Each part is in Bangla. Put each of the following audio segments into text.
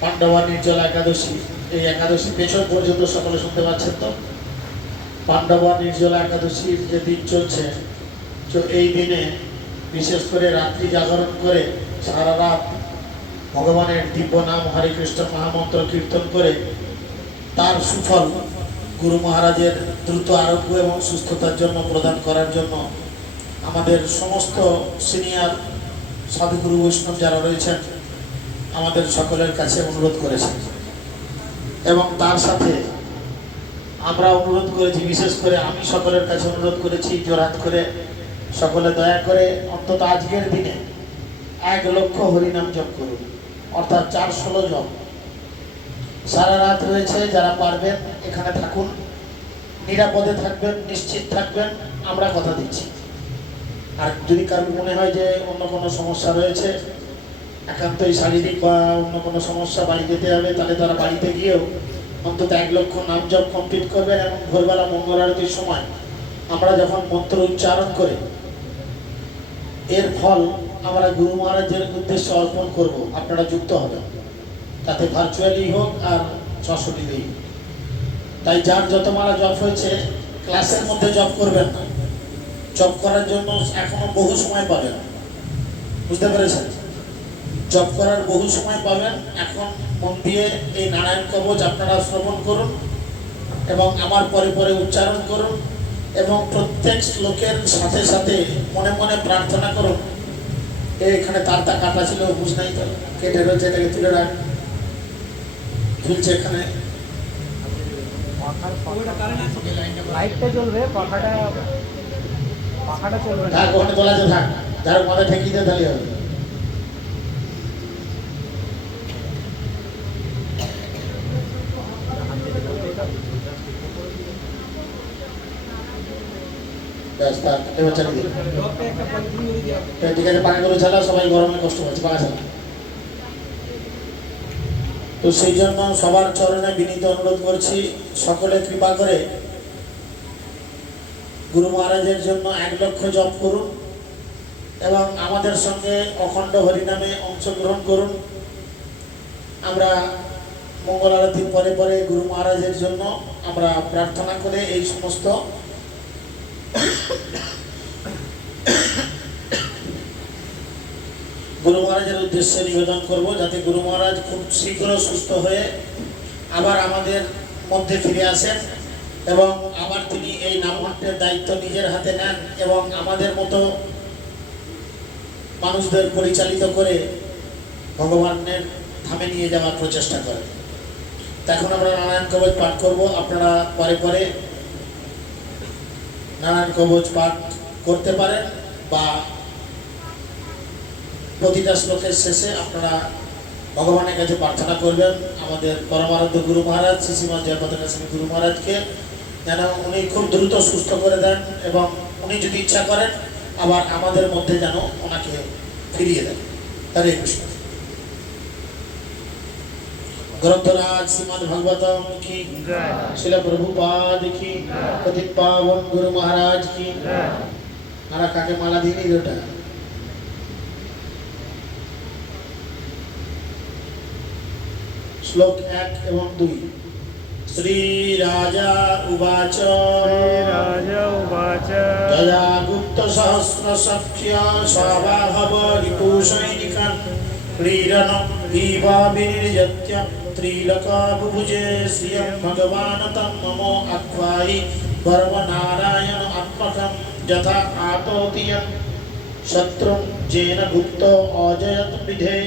পাণ্ডবা নির্জলা একাদশী, এই একাদশী পেছন পর্যন্ত সকলে শুনতে পাচ্ছেন তো? পাণ্ডবা নির্জলা একাদশীর যে দিন চলছে, তো এই দিনে বিশেষ করে রাত্রি জাগরণ করে সারা রাত ভগবানের দিব্য নাম হরে কৃষ্ণ মহামন্ত্র কীর্তন করে তার সুফল গুরু মহারাজের দ্রুত আরোগ্য এবং সুস্থতার জন্য প্রদান করার জন্য আমাদের সমস্ত সিনিয়র সাধুগুরু বৈষ্ণব যারা রয়েছেন আমাদের সকলের কাছে অনুরোধ করেছেন। এবং তার সাথে আমরা অনুরোধ করেছি, বিশেষ করে আমি সকলের কাছে অনুরোধ করেছি জোরহাত করে সকলে দয়া করে অন্তত আজকের দিনে 1,00,000 হরিনাম জপ করুন, অর্থাৎ 416 জপ। সারা রাত রয়েছে, যারা পারবেন এখানে থাকুন, নিরাপদে থাকবেন, নিশ্চিত থাকবেন, আমরা কথা দিচ্ছি। আর যদি কারোর মনে হয় যে অন্য কোনো সমস্যা রয়েছে, একান্তই শারীরিক বা অন্য কোনো সমস্যা, বাড়ি যেতে হবে, তাহলে তারা বাড়িতে গিয়েও অন্তত 1,00,000 নাম জপ কমপ্লিট করবেন। এবং ভোরবেলা মঙ্গল আরতির সময় আমরা যখন মন্ত্র উচ্চারণ করে এর ফল আমরা গুরু মহারাজের উদ্দেশ্যে অর্পণ করব, আপনারা যুক্ত হবেন, তাতে ভার্চুয়ালি হোক আর সশরীরেই হোক। তাই যার যত মালা জপ হয়েছে ক্লাসের মধ্যে জপ করবেন না, জপ করার জন্য এখনো বহু সময় পাবেন, বুঝতে পেরেছেন? জপ করার বহু সময় পাবেন। এখন মন দিয়ে এই নারায়ণ কবচ আপনারা শ্রবণ করুন এবং আমার পরে পরে উচ্চারণ করুন এবং প্রত্যেক শ্লোকের সাথে সাথে মনে মনে প্রার্থনা করুন। এখানে তারটা কাটা ছিল, বুঝ নাই তো, কেটে রয়েছে, এটাকে তুলে রাখ, ঝুলছে এখানে। লাইটটা জ্বলবে, পাখাটা চলবে না। থাক, ওখানে তোলা থাক, যার মাথা ঠেকিয়ে দিয়ে তাহলে হবে। ঠিক আছে, পাখাগুলো চালা, সবাই গরমে কষ্ট পাচ্ছে, পাখা চালা। তো সেই জন্য সবার চরণে বিনীত অনুরোধ করছি, সকলে কৃপা করে গুরু মহারাজের জন্য 1,00,000 জপ করুন এবং আমাদের সঙ্গে অখণ্ড হরিনামে অংশগ্রহণ করুন। আমরা মঙ্গল আরতির পরে পরে গুরু মহারাজের জন্য আমরা প্রার্থনা করে এই সমস্ত গুরু মহারাজের উদ্দেশ্যে নিবেদন করব, যাতে গুরু মহারাজ খুব শীঘ্র সুস্থ হয়ে আবার আমাদের মধ্যে ফিরে আসেন এবং আবার তিনি এই নামহট্টের দায়িত্ব নিজের হাতে নেন এবং আমাদের মতো মানুষদের পরিচালিত করে ভগবানের ধামে নিয়ে যাওয়ার প্রচেষ্টা করেন। এখন আমরা নারায়ণ কবচ পাঠ করব, আপনারা পরে পরে নারায়ণ কবচ পাঠ করতে পারেন বা প্রতিটা শ্লোকের শেষে আপনারা ভগবানের কাছে প্রার্থনা করবেন আমাদের পরমারাধ্য গুরু মহারাজ শ্রী শ্রীমৎ জয়পতাকা শ্রী গুরু মহারাজকে, যেন উনি খুব দ্রুত সুস্থ করে দেন এবং উনি যদি ইচ্ছা করেন আবার আমাদের মধ্যে যেন ওনাকে ফিরিয়ে দেন। হরে কৃষ্ণ। গ্রন্থরাজ শ্রীমদ্ ভাগবতম কি জয়, শিল প্রভুপাদ কি জয়, পতিত পাবন গুরু মহারাজ কি জয়। আর কাকে মালা দিয়ে নিল ওটা? শ্লোক 1 এবং 2। শ্রী রাজা উবাচ তয়া গুপ্ত সহস্র সখ্য স্ববাহব রিপুসৈনিকান ক্রীড়ন দীবা বিনির্যত্য ত্রিলোক বুভুজে শ্রিয়ং ভগবান তম নমো আখ্যায়ি গর্ব নারায়ণ আত্মকম যথা আতোতিয়ন শত্রুং জেন গুপ্ত অজয়ত বিধে।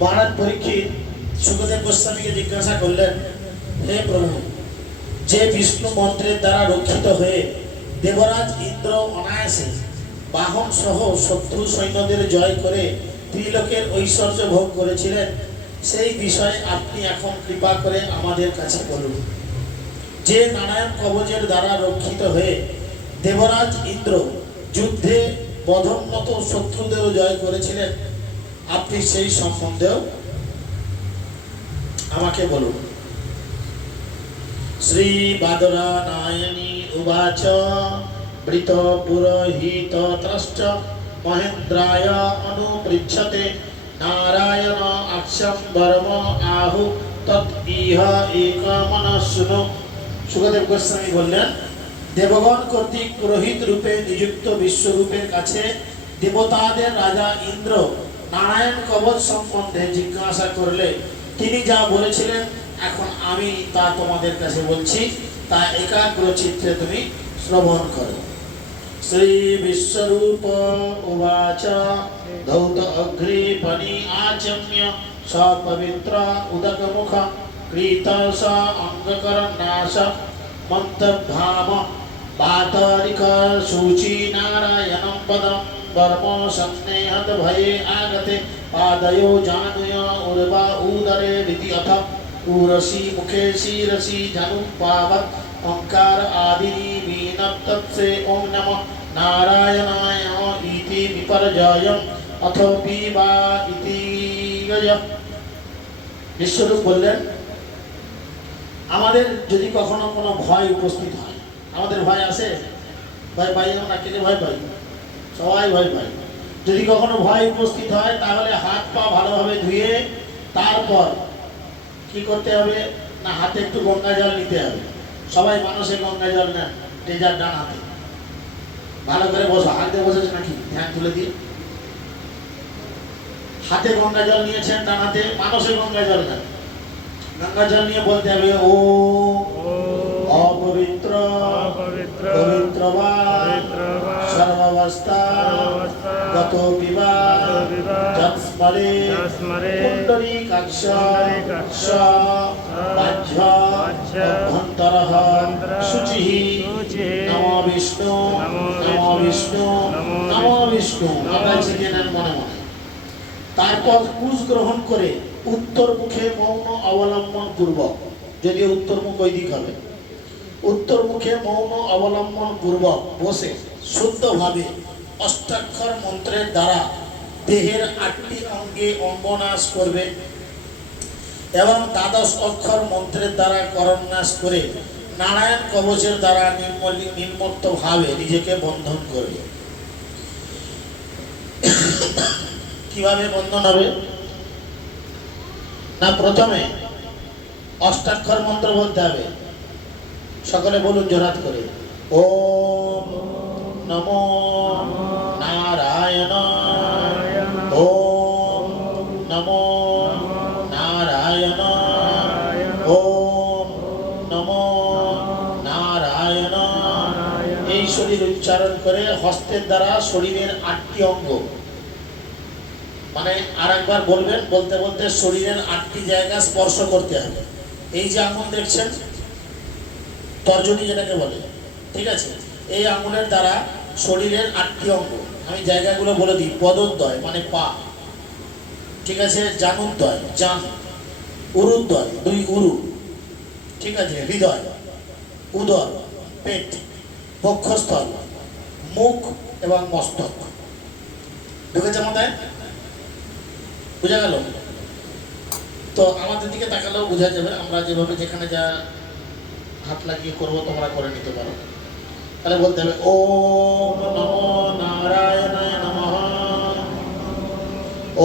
মহারাজ পরীক্ষিত সুখদেব গোস্বামীকে জিজ্ঞাসা করলেন, হে প্রভু, যে বিষ্ণু মন্ত্রের দ্বারা রক্ষিত হয়ে দেবরাজ ইন্দ্র অনায়াসে বাহন সহ শত্রু সৈন্যদের জয় করে ত্রিলোকের ঐশ্বর্য ভোগ করেছিলেন, সেই বিষয়ে আপনি এখন কৃপা করে আমাদের কাছে বলুন। যে নারায়ণ কবচের দ্বারা রক্ষিত হয়ে দেবরাজ ইন্দ্র যুদ্ধে বধোন্নত শত্রুদেরও জয় করেছিলেন, আপনি সেই সম্বন্ধেও আমাকে বলুন। শ্রী বাদরা নায়নী উবাচ বৃত পুরোহিত ত্রষ্ট মহেন্দ্রায় অনুপৃচ্ছতে নারায়ণ মাৎস্যম ধর্ম আহু তৎ ইহ একমনস্সুনো। সুখদেব গোস্বামী বললেন, দেবগণ কর্তৃক পুরোহিত রূপে নিযুক্ত বিশ্বরূপের কাছে দেবতাদের রাজা ইন্দ্র নারায়ণ কবচ সম্বন্ধে জিজ্ঞাসা করলে তিনি যা বলেছিলেন এখন আমি তা তোমাদের কাছে বলছি, তা একাগ্র চিত্তে তুমি শ্রবণ করো। শ্রী বিশ্বরূপ উবাচ ধৌত অঘ্রি পনি আচম্য স পবিত্র উদক মুখ ক্রীত স অঙ্গকরন্যাস মন্তভাম পাতরিক শুচি নারায়ণং পদম ধর্ম সন্নেহত ভয়ে আগতে পাদयो জানুয় উর্বা উদরে রীতি অথ উরসি মুখে শিরসি জানু পাবৎ ओंकार आदि बीनत्तत्से ओम नमः नारायणाय इति विपर्जयम् अथो पीबा इति गय। বিশ্বরূপ বললেন, আমাদের যদি কখনো কোনো ভয় উপস্থিত হয়, আমাদের ভয় আসে, ভয় পাই আমরা, কে ভয় পাই? সবাই ভয় পাই। যদি কখনো ভয় উপস্থিত হয় তাহলে হাত পা ভালোভাবে ধুয়ে তারপর কি করতে হবে না, হাতে একটু গঙ্গা জল নিতে হবে। সবাই মানুষের গঙ্গা জল নেন, যে যার ডান হাতে ভালো করে বসো। হাত দিয়ে বসেছে নাকি? ধ্যান তুলে দিয়ে হাতে গঙ্গা জল নিয়েছেন, ডান হাতে মানুষের গঙ্গা জল নেন। গঙ্গা জল নিয়ে বলতে হবে ও অপবিত্র পবিত্র বা সর্বাবস্থা গত বিবাহ যৎস্মরে পুণ্ডরীকাক্ষ স বাহ্য অভ্যন্তরঃ শুচিঃ নমো বিষ্ণু নমো বিষ্ণু নমো বিষ্ণু। আমরা শিখে নেন মনে মনে। তারপর কুশ গ্রহণ করে উত্তর মুখে মৌন অবলম্বন পূর্বক, যদিও উত্তর মুখ ওই দিক হবে, উত্তর মুখে মৌন অবলম্বন পূর্বক বসে শুদ্ধভাবে অষ্টাক্ষর মন্ত্রের দ্বারা দেহের 8টি অঙ্গে অঙ্গনাশ করবে এবং দ্বাদশ অক্ষর মন্ত্রের দ্বারা করন্যাস করে নারায়ণ কবচের দ্বারা নির্মত্ত ভাবে নিজেকে বন্ধন করবে। কিভাবে বন্ধন হবে না, প্রথমে অষ্টাক্ষর মন্ত্র বলতে হবে। সকলে বলুন জোরাত করে, ওম নমো নারায়ণ, ওম নমো নারায়ণ, ওম নমো নারায়ণ। এই শরীর উচ্চারণ করে হস্তের দ্বারা শরীরের 8টি অঙ্গ, মানে আরেকবার বলবেন, বলতে বলতে শরীরের 8টি জায়গা স্পর্শ করতে হবে। এই যে আঙুল দেখছেন, তর্জনী যেটাকে বলে, ঠিক আছে, এই আঙুলের দ্বারা শরীরের 8টি অঙ্গ, আমি জায়গাগুলো বলে দিই। পদোদ্বয় মানে পা, ঠিক আছে, জানুদ্বয় জান, উরুদ্বয় 2 উরু, ঠিক আছে, হৃদয়, উদর পেট, বক্ষস্থল, মুখ এবং মস্তক। ঢুকেছে মাথায়? বুঝা গেল? তো আমাদের দিকে তাকালেও বোঝা যাবে। আমরা যেভাবে যেখানে যা হাত লাগিয়ে করবো তোমরা করে নিতে পারো। তাহলে বলতে হবে ওম নমো নারায়ণায় নমঃ,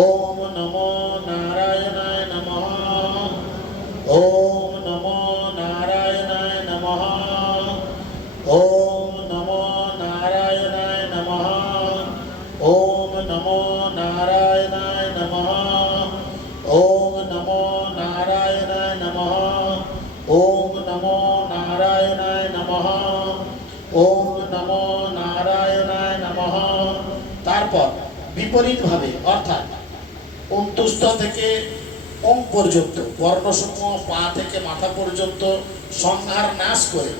ওম নমো নারায়ণায় নমঃ, ওম নমো নারায়ণায় নমঃ, ওম নমো নারায়ণায় নমঃ, ওম নমো নারায়ণায় নমঃ, ওম নমো নারায়ণায় নমঃ, ওম নমো নারায়ণায় নমঃ, ওম নমো নারায়ণায় নমঃ। তারপর বিপরীত ভাবে, অর্থাৎ অন্তুষ্ঠ থেকে ওম পর্যন্ত বর্ণসমূহ পা থেকে মাথা পর্যন্ত সংহার নাশ করে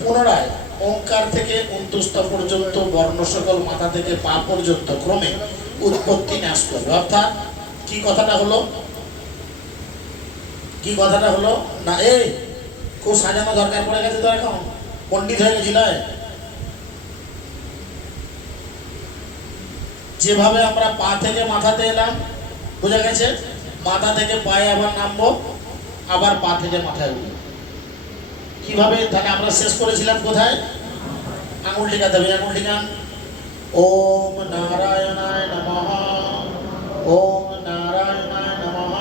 পুনরায় ওঙ্কার থেকে অন্তুষ্ঠ পর্যন্ত বর্ণ সকল মাথা থেকে পা পর্যন্ত ক্রমে উৎপত্তি নাশ করবে। অর্থাৎ কি কথাটা হলো, কি কথাটা হলো না, এই খুব সাজানো দরকার পড়ে গেছে তো, এখন পণ্ডিত হয়ে গেছিল। যেভাবে আমরা পা থেকে মাথাতে এলাম, বোঝা গেছে, মাথা থেকে পায়ে আবার নামবো, আবার পা থেকে মাথায় উঠবো। কিভাবে? তাহলে আমরা শেষ করেছিলাম কোথায়? আঙুল টিকাতে হবে। আঙুল টিকান। ওম নারায়ণায় নমঃ, ওম নারায়ণায় নমঃ,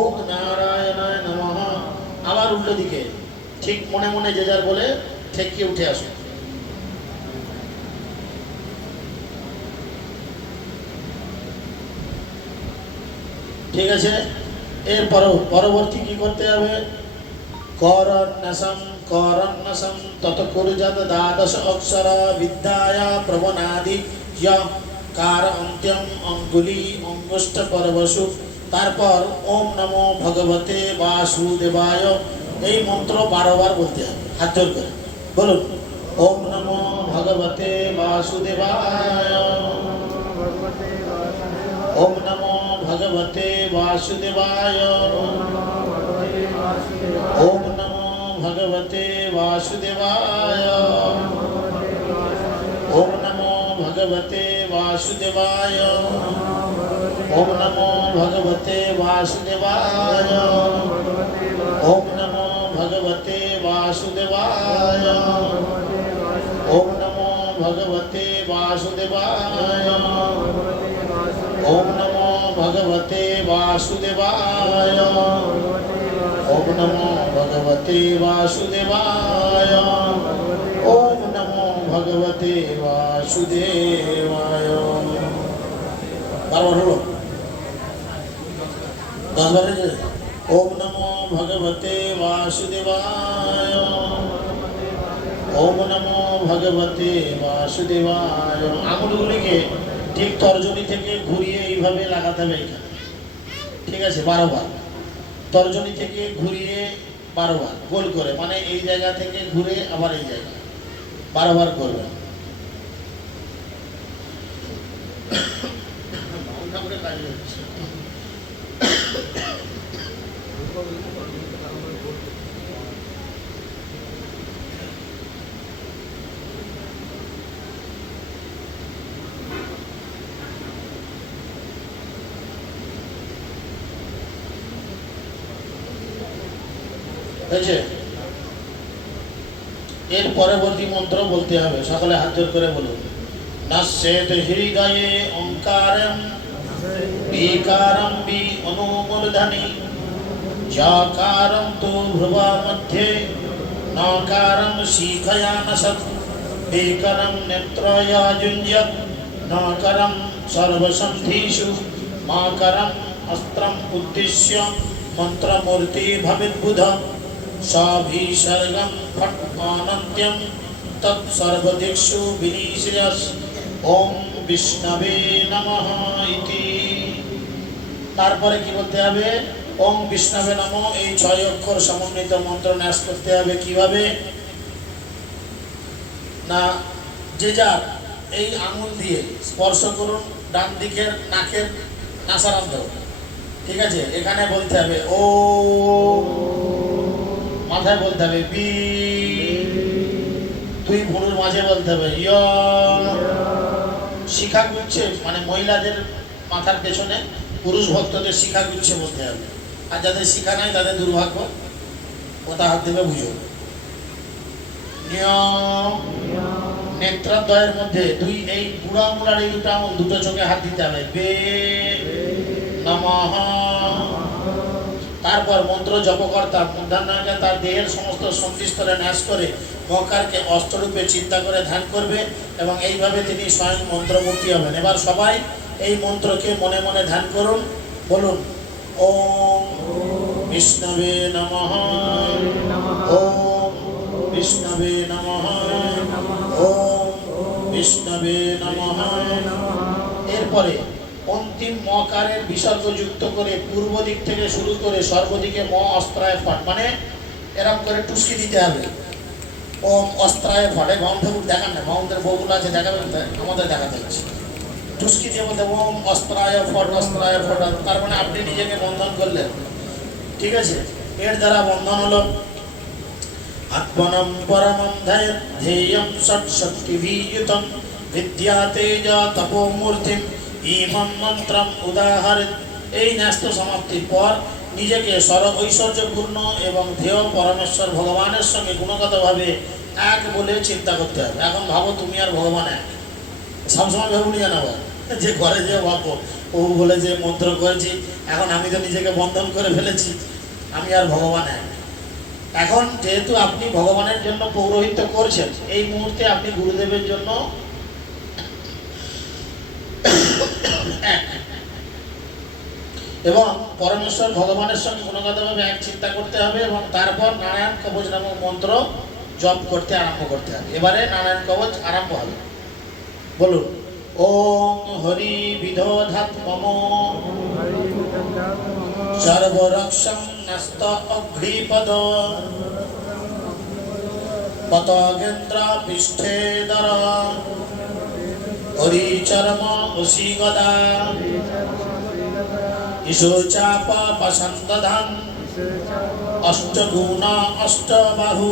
ওম নারায়ণায় নমঃ। আবার উল্টো দিকে ঠিক মনে মনে যে যার বলে ঠেকিয়ে উঠে আসো। ঠিক আছে, এরপরও পরবর্তী কি করতে হবে? করন্নসম তত কুরুজত দ্বাদশ অক্ষর বিদ্যায়া প্রবনাদি কার অন্ত্যম অঙ্গুলি অঙ্গুষ্ঠ পরবশু। তারপর ওম নমো ভগবতে বাসুদেবায়, এই মন্ত্র 12 বার বলতে হবে, হাত জোর করে বলুন। ওম নমো ভগবতে বাসুদেবায়, ওম নমো ভগবতে বাসুদেবায়, ওম নমো ভগবতে বাসুদেবায়, ওম নমো ভগবতে বাসুদেবায়, ওম নমো ভগবতে বাসুদেবায়, ওম নমো ভগবতে বাসুদেবায়, ওম নমো ভগবতে বাসুদেবায়, ওম নমো ভগবতে বাসুদেবায়, ওম নমো ভগবতে বাসুদেবায়, ওম নমো ভগবতে বাসুদেবায়। বারবার হলো, 10 বার হয়েছে। ওম নমো ভগবতে বাসুদেবায়, ওম নমো ভগবতে বাসুদেবায়। আঙুলগুলিকে ঠিক তর্জনী থেকে ঘুরিয়ে এইভাবে লাগাতে হবে এখানে, ঠিক আছে? 12 বার তর্জনী থেকে ঘুরিয়ে 12 বার গোল করে, মানে এই জায়গা থেকে ঘুরে আবার এই জায়গা 12 বার করবেন। হয়েছে? এর পরবর্তী মন্ত্র বলতে হবে, সকলে হাত জোর করে বলুন। নশ্যেত হৃদয়ে ওঙ্কারম বিকারম বি অনুমূর্ধনি যাকারম তু ভ্রুবা মধ্যে নকারম শিখয়া নসৎ বিকরম নেত্রয়া যুঞ্জত নকরম সর্বসন্ধিষু মাকরম অস্ত্রম উদ্দিশ্য মন্ত্রমূর্তি ভবিদ্বুধ সবিসর্গম ফট অনন্ত্যম তৎসর্বদিক্ষু বিনিশ্রেয়স। ওম বিষ্ণবে নমঃ ইতি। তারপরে কি বলতে হবে? ওম বিষ্ণবে নমঃ, এই 6 অক্ষর সমন্বিত মন্ত্র ন্যাস করতে হবে। কিভাবে না, যে যার এই আঙুল দিয়ে স্পর্শ করুন ডান দিকের নাকের নাসারন্ধ্র, ঠিক আছে? এখানে বলতে হবে ও, মাথায় বলতে হবে বি, 2 ভুঁড়ির মাঝে বলতে হবে য়। শিখা গুচ্ছে মানে মহিলাদের মাথার পেছনে, পুরুষ ভক্তদের শিখা গুচ্ছে বলতে হবে। আর যাদের শিখা নাই তাদের দুর্ভাগ্য, ওটা হাত দেবে বুঝো। নেত্রদ্বয়ের মধ্যে 2, এই বুড়া আঙুল আর এই দুটো আঙুল, দুটো চোখে হাত দিতে হবে। বে নমঃ। তারপর মন্ত্র জপকর্তা মূর্ধন্যকে তার দেহের সমস্ত সন্ধিস্থলে ন্যাস করে মকারকে অস্ত্ররূপে চিন্তা করে ধ্যান করবে এবং এইভাবে তিনি স্বয়ং মন্ত্রমূর্তি হবেন। এবার সবাই এই মন্ত্রকে মনে মনে ধ্যান করুন, বলুন ওম বিষ্ণবে নমঃ, ওম বিষ্ণবে নমঃ, ওম বিষ্ণবে নমঃ। এরপরে অন্তিম মকারের বিসর্গ যুক্ত করে পূর্ব দিক থেকে শুরু করে সর্বদিকে ম অস্ত্রায় ফট, মানে এরকম করে টুসকি দিতে হবে। ওম অস্ত্রায় ফটে, বাউন ঠাকুর দেখান না, বাউনদের বউগুলো আছে দেখাবেন, আমাদের দেখাতে হচ্ছে। টুসকি দিয়ে বলতে ওম অস্ত্রায় ফট, অস্ত্রায় ফট, তার মানে আপনি নিজেকে বন্ধন করলেন, ঠিক আছে? এর দ্বারা বন্ধন হলো আত্মনম পরমম ধ্যেয়ম ষট শক্তিভিযুতম বিদ্যা তেজ তপোমূর্তিম ইমম মন্ত্রম উদাহরিত। এই ন্যস্ত সমাপ্তির পর নিজেকে ঐশ্বর্যপূর্ণ এবং ধ্যেয় পরমেশ্বর ভগবানের সঙ্গে গুণগতভাবে এক বলে চিন্তা করতে হবে। এখন ভাবো তুমি আর ভগবান এক, সবসময় ভেবুনি জানাবো যে ঘরে যে ভাবো ও বলে যে মন্ত্র করেছি, এখন আমি তো নিজেকে বন্ধন করে ফেলেছি, আমি আর ভগবান এক। এখন যেহেতু আপনি ভগবানের জন্য পৌরোহিত্য করছেন, এই মুহূর্তে আপনি গুরুদেবের জন্য এক, এবং পরমেশ্বর ভগবানের সঙ্গে গুণগতভাবে এক চিন্তা করতে হবে, এবং তারপর নারায়ণ কবচ নামক মন্ত্র জপ করতে আরম্ভ করতে হবে। এবারে নারায়ণ কবচ আরম্ভ হবে। বলুন, ওম হরি বিদধাত মম সর্বরক্ষং নস্ত অঘ্রিপদ পতগেন্দ্র পৃষ্ঠেদর হরিচর্ম অসিগদা ঈশোচাপ বসন্তধান অষ্টগুণ অষ্টবাহু।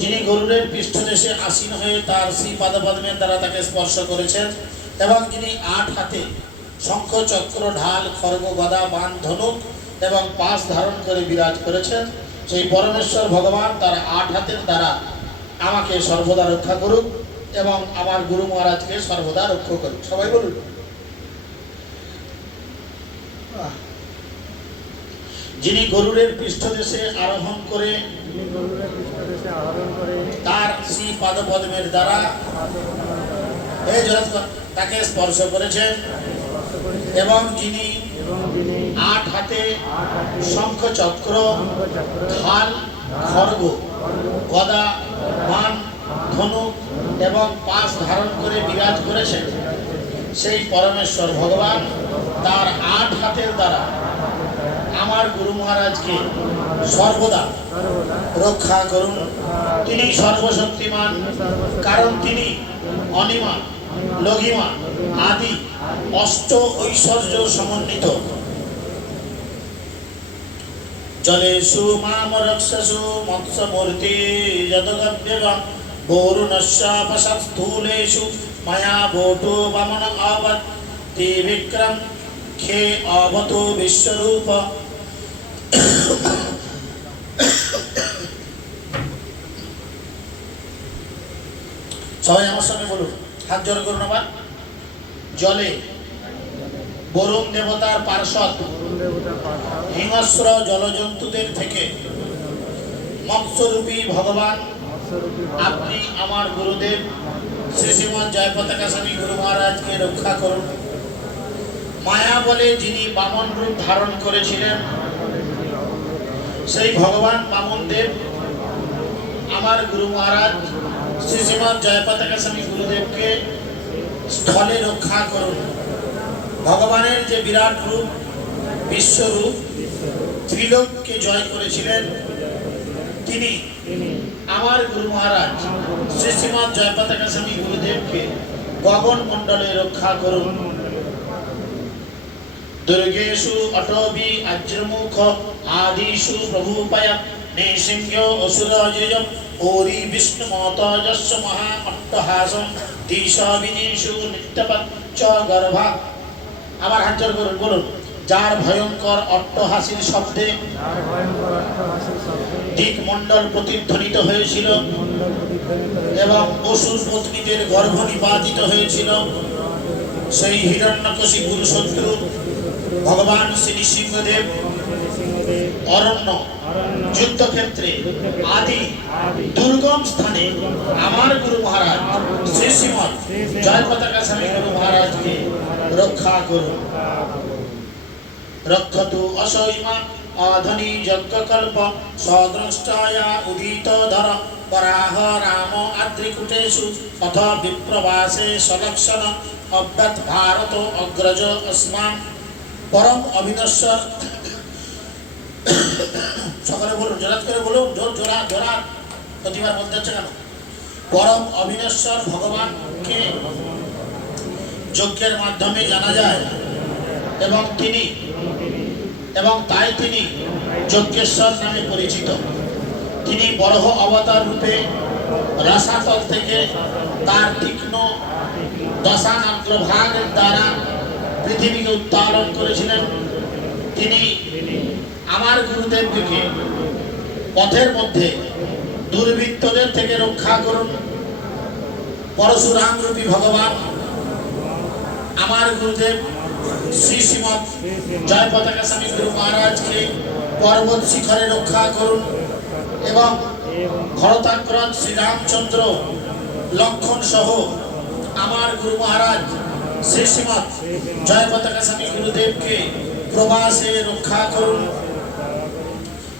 যিনি গরুড়ের পৃষ্ঠদেশে আসীন হয়ে তার শ্রী পাদপদ্মের দ্বারা তাকে স্পর্শ করেছেন, এবং যিনি ৮ হাতে শঙ্খ চক্র ঢাল খড়গ গদা বাণ ধনুক এবং পাশ ধারণ করে বিরাজ করেছেন, সেই পরমেশ্বর ভগবান তার ৮ হাতের দ্বারা আমাকে সর্বদা রক্ষা করুক এবং আমার গুরু মহারাজকে সর্বদা রক্ষা করুক। সবাই বলুন। যিনি গরুড়ের পৃষ্ঠদেশে আরোহণ করে তার শ্রী পাদপদ্মের দ্বারা তাকে স্পর্শ করেছেন, এবং যিনি ৮ হাতে শঙ্খ চক্র ঢাল খড়গ গদা বাণ ধনুক এবং পাশ ধারণ করে বিরাজ করেছেন, সেই পরমেশ্বর ভগবান তার ৮ হাতের দ্বারা আমার গুরু মহারাজকে সর্বদা রক্ষা করুন। তিনি সর্বশক্তিমান, কারণ তিনি অনিমা লঘিমা আদি অষ্ট ঐশ্বর্য সমন্বিত। জলেষু মাম রক্ষসু মৎস্যমূর্তি যদগভ্যগম বরুণস্য পশস্থূলেষু মায়া বটু বামন অবৎ তে বিক্রম খে অবতো বিশ্বরূপ। সবাই আমার সঙ্গে বলুন, হাত জোর করুন আবার। জলে বরুণ দেবতার পার্ষদ হিংস্র জলজন্তুদের থেকে মৎস্যরূপী ভগবান আপনি আমার গুরুদেব শ্রী শ্রীমৎ জয়পতাকা স্বামী গুরু মহারাজকে রক্ষা করুন। মায়া বলে যিনি বামন রূপ ধারণ করেছিলেন, সেই ভগবান বামন দেব আমার গুরু মহারাজ শ্রী শ্রীমৎ জয়পতাকা স্বামী গুরুদেবকে স্থলে রক্ষা করুন। ভগবানের যে বিরাট রূপ বিশ্বরূপ ত্রিলোককে জয় করেছিলেন, তিনি আমার গুরু মহারাজ শ্রী শ্রীমৎ জয়পতাকা স্বামী গুরুদেবকে গগন মণ্ডলে রক্ষা করুন। দুর্গেষু অটবি আজ্রমুখ আদিষু প্রভুপয় নৃসিংহ অসুরজয়ম ওরি বিষ্ণু মতজস্য মহা অট্টহাসম দিশাবিনীষু নিত্যপচ্চ গর্ভা। আবার হাত জোর করুন, বলুন, যার ভয়ঙ্কর অট্টহাসির শব্দে দিকমণ্ডল প্রতিধ্বনিত হয়েছিল এবং অসুর পত্নীদের গর্ভ নিপাতিত হয়েছিল, সেই হিরণ্যকশিপুর শত্রু ভগবান শ্রী নৃসিংহদেব অরণ্য যুদ্ধক্ষেত্রে আদি দুর্গম স্থানে আমার গুরু মহারাজ শ্রী শ্রীমৎ জয়পতাকা স্বামী গুরু মহারাজকে রক্ষা করুন। রক্ষতু অসৈমা অধনি যজ্ঞকল্প সদ্রষ্টায়া উদিত ধর পরাহ রাম আদ্রিকুটেষু অথ বিপ্রবাসে সলক্ষণ অব্যত ভারত অগ্রজ অস্মান। পরম অবিনশ্বর, সকলে বলুন, জোরাত করে বলুন, জোরা জোরা প্রতিবার বলতে হচ্ছে কেন? পরম অবিনশ্বর ভগবানকে যজ্ঞের মাধ্যমে জানা যায়, এবং তাই তিনি যজ্ঞেশ্বর নামে পরিচিত। তিনি বরাহ অবতার রূপে রসাতল থেকে তার তীক্ষ্ণ দশানাগ্রভাগের দ্বারা পৃথিবীকে উত্তোলন করেছিলেন। তিনি আমার গুরুদেবকে পথের মধ্যে দুর্বৃত্তদের থেকে রক্ষা করুন। পরশুরাম রূপী ভগবান আমার গুরুদেব শ্রী শ্রীমৎ জয় পতাকা স্বামী গুরু মহারাজকে পর্বত শিখরে রক্ষা করুন এবং ভরতাগ্রজ শ্রীরামচন্দ্র লক্ষণ সহ আমার গুরু মহারাজ শ্রী শ্রীমৎ জয় পতাকা স্বামী গুরুদেবকে প্রবাসে রক্ষা করুন।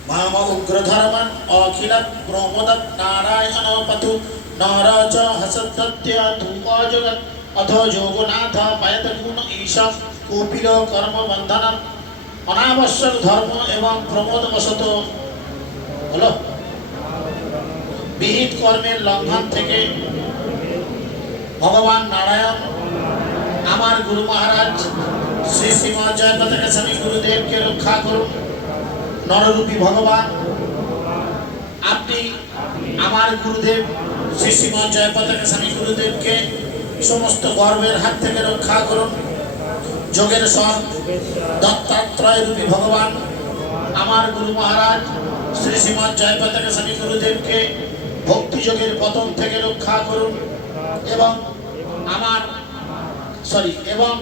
মাম উগ্রধর্মন অখিলত প্রমোদত নারায়ণ পথু নরচ হসত্য ধূপজগৎ অথ যোগনাথ পায়তগুণ ঈশা কপিল কর্ম বন্ধনম অনাবশ্যক ধর্ম এবং প্রমোদবশত হলো বিহিত কর্মের লঙ্ঘন থেকে ভগবান নারায়ণ আমার গুরু মহারাজ শ্রী শ্রীমৎ জয় পতাকা স্বামী গুরুদেবকে রক্ষা করুন। নররূপী ভগবান আপনি আমার গুরুদেব শ্রী শ্রীমৎ জয় পতাকা স্বামী গুরুদেবকে সমস্ত গর্বের হাত থেকে রক্ষা করুন। যোগের স্বর দত্তাত্রয় রূপী ভগবান আমার গুরু মহারাজ শ্রী শ্রীমৎ জয় পতাকা স্বামী গুরুদেবকে ভক্তি যোগের পতন থেকে রক্ষা করুন এবং এবং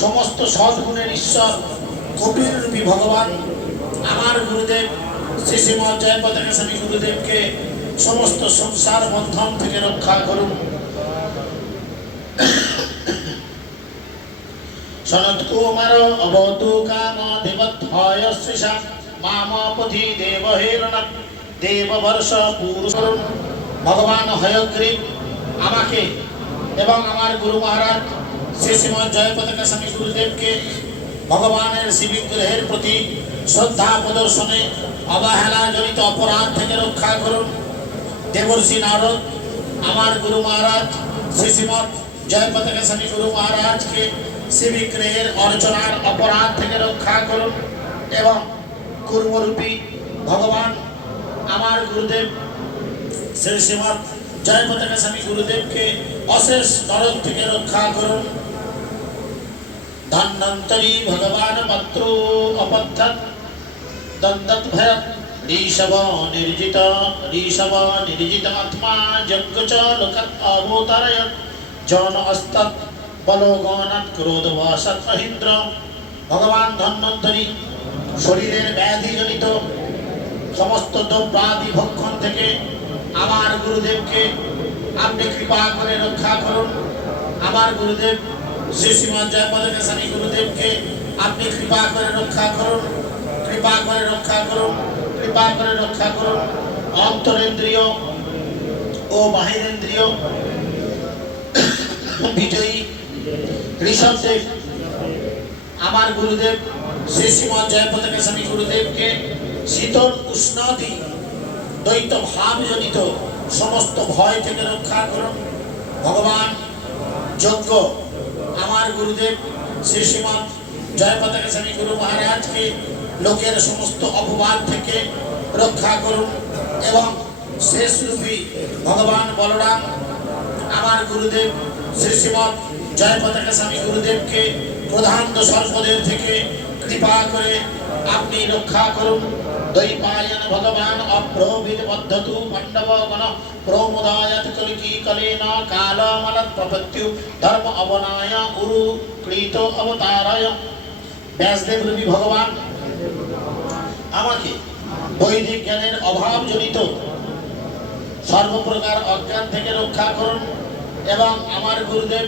সমস্ত সদ্গুণের ঈশ্বর কপিল রূপী ভগবান আমার গুরুদেব শ্রী শ্রীমৎ জয় পতাকা স্বামী গুরুদেবকে সমস্ত সংসার বন্ধন থেকে রক্ষা করুন। সনত কুমার অবতু কাম দেবধ্বয় শ্রীষা মামপথি দেবহেরণ দেববর্ষ পুরুষ ভগবান হয়গ্রীব আমাকে এবং আমার গুরু মহারাজ শ্রী শ্রীমৎ জয় পতাকা স্বামী গুরুদেবকে ভগবানের শিববিগ্রহের প্রতি শ্রদ্ধা প্রদর্শনে অবহেলা জনিত অপরাধ থেকে রক্ষা করুন। দেবর্ষি নারদ আমার গুরু মহারাজ শ্রী শ্রীমৎ জয় পতাকা স্বামী গুরু মহারাজকে শিববিগ্রহের অর্চনার অপরাধ থেকে রক্ষা করুন এবং কুর্মরূপী ভগবান আমার গুরুদেব শ্রী শ্রীমৎ জয় পতাকা স্বামী গুরুদেবকে অশেষ নরক থেকে রক্ষা করুন। ধন্বন্তরী ভগবান পত্র অপদ্ধত দন্তত ভয়ত ঋষভ নির্জিত আত্মা যজ্ঞ চ লোকত অবতারয়ত জন অস্তত বলগণত ক্রোধ বশত মহিন্দ্র ভগবান ধন্বন্তরী শরীরের ব্যাধি জনিত সমস্ত দ্রব্যাদি ভক্ষণ থেকে আমার গুরুদেবকে আপনি কৃপা করে রক্ষা করুন। আমার গুরুদেব শ্রী শ্রীমৎ জয় পতাকা স্বামী গুরুদেবকে আপনি কৃপা করে রক্ষা করুন, কৃপা করে রক্ষা করুন, কৃপা করে রক্ষা করুন। অন্তরেন্দ্রিয় ও বাহিরেন্দ্রিয় বিজয়ী ঋষভদেব আমার গুরুদেব শ্রী শ্রীমৎ জয় পতাকা স্বামী গুরুদেবকে শীতল উষ্ণাদি দ্বৈত ভাব জনিত সমস্ত ভয় থেকে রক্ষা করুন। ভগবান যজ্ঞ আমার গুরুদেব শ্রী শ্রীমৎ জয় পতাকা স্বামী গুরু মহারাজকে লোকের সমস্ত অপবাদ থেকে রক্ষা করুন এবং শেষ রূপী ভগবান বলরাম আমার গুরুদেব শ্রী শ্রীমৎ জয় পতাকা স্বামী গুরুদেবকে প্রধান সর্পদেব থেকে কৃপা করে আপনি রক্ষা করুন। দ্বৈপায়ন ভগবান অপ্রবিদ বদ্ধতু পাণ্ডবগণ প্রমোদায়ত কলিকি কলেন কালমলত প্রপত্যু ধর্ম অবনায় উরু কৃত অবতারায় ব্যাসদেব রূপী ভগবান আমাকে বৈদিক জ্ঞানের অভাব জনিত সর্বপ্রকার অজ্ঞান থেকে রক্ষা করুন এবং আমার গুরুদেব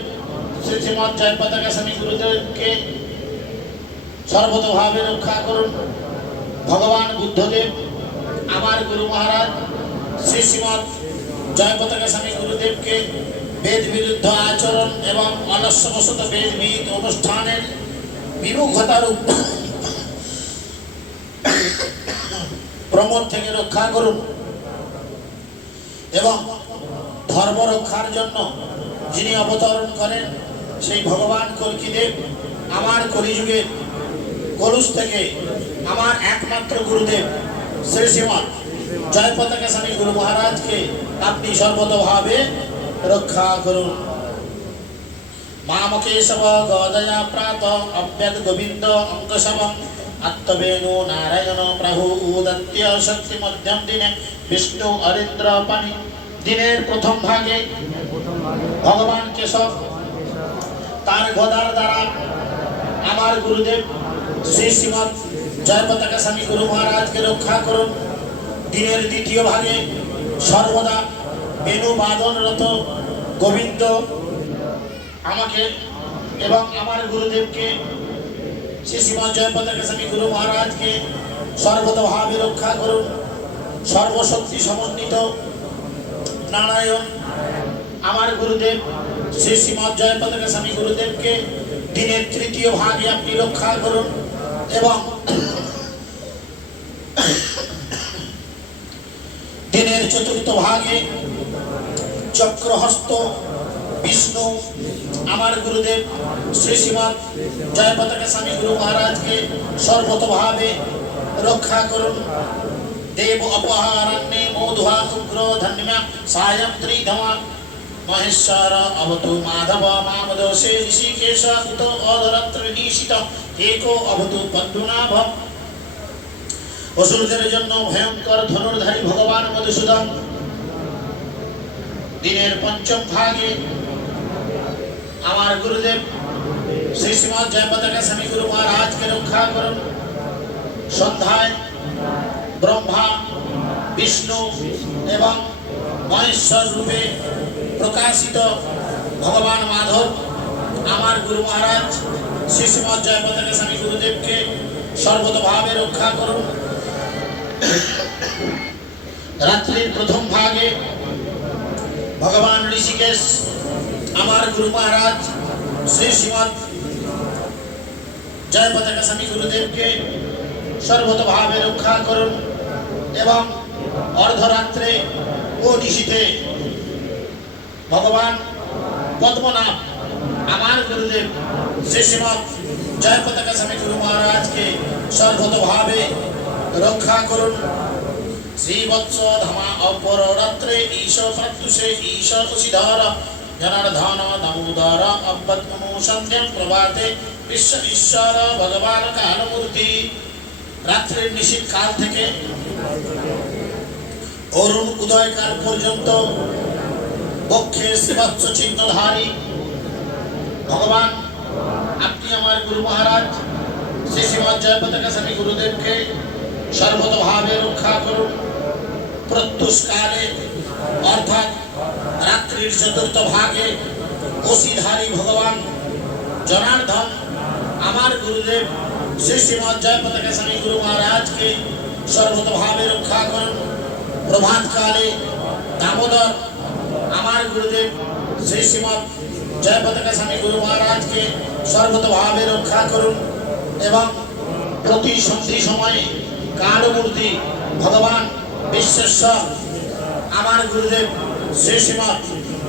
শ্রী শ্রীমৎ জয় পতাকা স্বামী গুরুদেবকে সর্বতভাবে রক্ষা করুন। ভগবান বুদ্ধদেব আমার গুরু মহারাজ শ্রী শ্রীমৎ জয় পতাকা স্বামী গুরুদেবকে বেদ বিরুদ্ধ আচরণ এবং অলস্যবশত বেদবিদ অনুষ্ঠানের বিমুখতার প্রমোদ থেকে রক্ষা করুন এবং ধর্ম রক্ষার জন্য যিনি অবতরণ করেন সেই ভগবান কল্কিদেব আমার কলিযুগের কলুষ থেকে আমার একমাত্র গুরুদেব শ্রী শ্রীমৎ জয় পতাকা স্বামী গুরু মহারাজকে আপনি সর্বতভাবে রক্ষা করুন। মামকেশব গদয়া প্রাত অব্যদ গোবিন্দ অঙ্কশব আত্মবেণু নারায়ণ প্রভু উদত্য শক্তি মধ্যম দিনে বিষ্ণু অরিন্দ্র পানি দিনের প্রথম ভাগে ভগবান কেশব তার গদার দ্বারা আমার গুরুদেব শ্রী শ্রীমৎ জয় পতাকা স্বামী গুরু মহারাজকে রক্ষা করুন। দিনের দ্বিতীয় ভাগে সর্বদা বেণু বাদনরত গোবিন্দ আমাকে এবং আমার গুরুদেবকে শ্রী শ্রীমৎ জয় পতাকা স্বামী গুরু মহারাজকে সর্বতভাবে রক্ষা করুন। সর্বশক্তি সমন্বিত নারায়ণ আমার গুরুদেব শ্রী শ্রীমৎ জয় পতাকা স্বামী গুরুদেবকে দিনের তৃতীয় ভাগে আপনি রক্ষা করুন এবং দিনের চতুর্থ ভাগে চক্রহস্ত বিষ্ণু আমার গুরুদেব শ্রী শ্রীমৎ জয় পতাকা স্বামী গুরু মহারাজকে সর্বতভাবে রক্ষা করুন। দেব অপহারণ্যে মৌধুয়া উগ্র ধন্যা সায়ং ত্রিধমা মহেশ্বর অবতু মাধব মামদোষে ঋষিকেশ উত অধরাত্র নিশিত একো অবতু পদ্মনাভ। অসুরদের জন্য ভয়ঙ্কর ধনুর্ধারী ভগবান মধুসূদন দিনের পঞ্চম ভাগে আমার গুরুদেব শ্রী শ্রীমৎ জয় পতাকা স্বামী গুরু মহারাজকে রক্ষা করুন। সন্ধ্যায় ব্রহ্মা বিষ্ণু এবং মহেশ্বর রূপে প্রকাশিত ভগবান মাধব আমার গুরু মহারাজ শ্রী শ্রীমৎ জয় পতাকা স্বামী গুরুদেবকে সর্বতভাবে রক্ষা করুন। রাত্রির প্রথম ভাগে ভগবান ঋষিকেশ আমার গুরু মহারাজ শ্রী শ্রীমৎ জয় পতাকা স্বামী গুরুদেবকে সর্বতভাবে রক্ষা করুন এবং অর্ধরাত্রে ও নিশীথে ভগবান পদ্মনাভ আমার গুরুদেব শ্রী শ্রীমৎ জয় পতাকা স্বামী গুরু মহারাজকে সর্বতভাবে রক্ষা করুন। শ্রীবৎস ধামা অপররাত্রে ঈশ প্রত্যুষে ঈশ কুশিধর জনার্দন দামোদর অপদ্মমো সন্ধ্যা প্রভাতে বিশ্ব ঈশ্বর ভগবান কালমূর্তি। রাত্রির নিশীথ কাল থেকে অরুণ উদয়কাল পর্যন্ত বক্ষে শ্রীবৎস চিহ্নধারী ভগবান আপনি আমার গুরু মহারাজ শ্রী শ্রীমৎ জয় পতাকা স্বামী গুরুদেবকে সর্বতভাবে রক্ষা করুন। প্রত্যুষকালে অর্থাৎ রাত্রির চতুর্থ ভাগে অসিধারী ভগবান জনার্দন আমার গুরুদেব শ্রী শ্রীমৎ জয় পতাকা স্বামী গুরু মহারাজকে সর্বতভাবে রক্ষা করুন। প্রভাতকালে দামোদর আমার গুরুদেব শ্রী শ্রীমৎ জয় পতাকা স্বামী গুরু মহারাজকে সর্বতভাবে রক্ষা করুন এবং প্রতি সন্ধি সময়ে কালমূর্তি ভগবান বিশ্বেশ্বর আমার গুরুদেব শ্রী শ্রীমৎ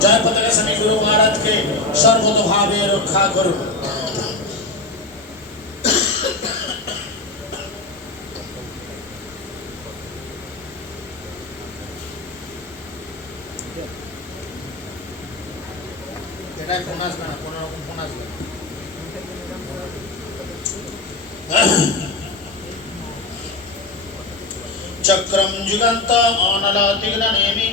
জয় পতাকা স্বামী গুরু মহারাজকে সর্বতভাবে রক্ষা করুন। এটাই ফোন আসবে না, কোনো রকম ফোন আসবে না। চক্রম যুগান্ত অনলতিগ্ননেমি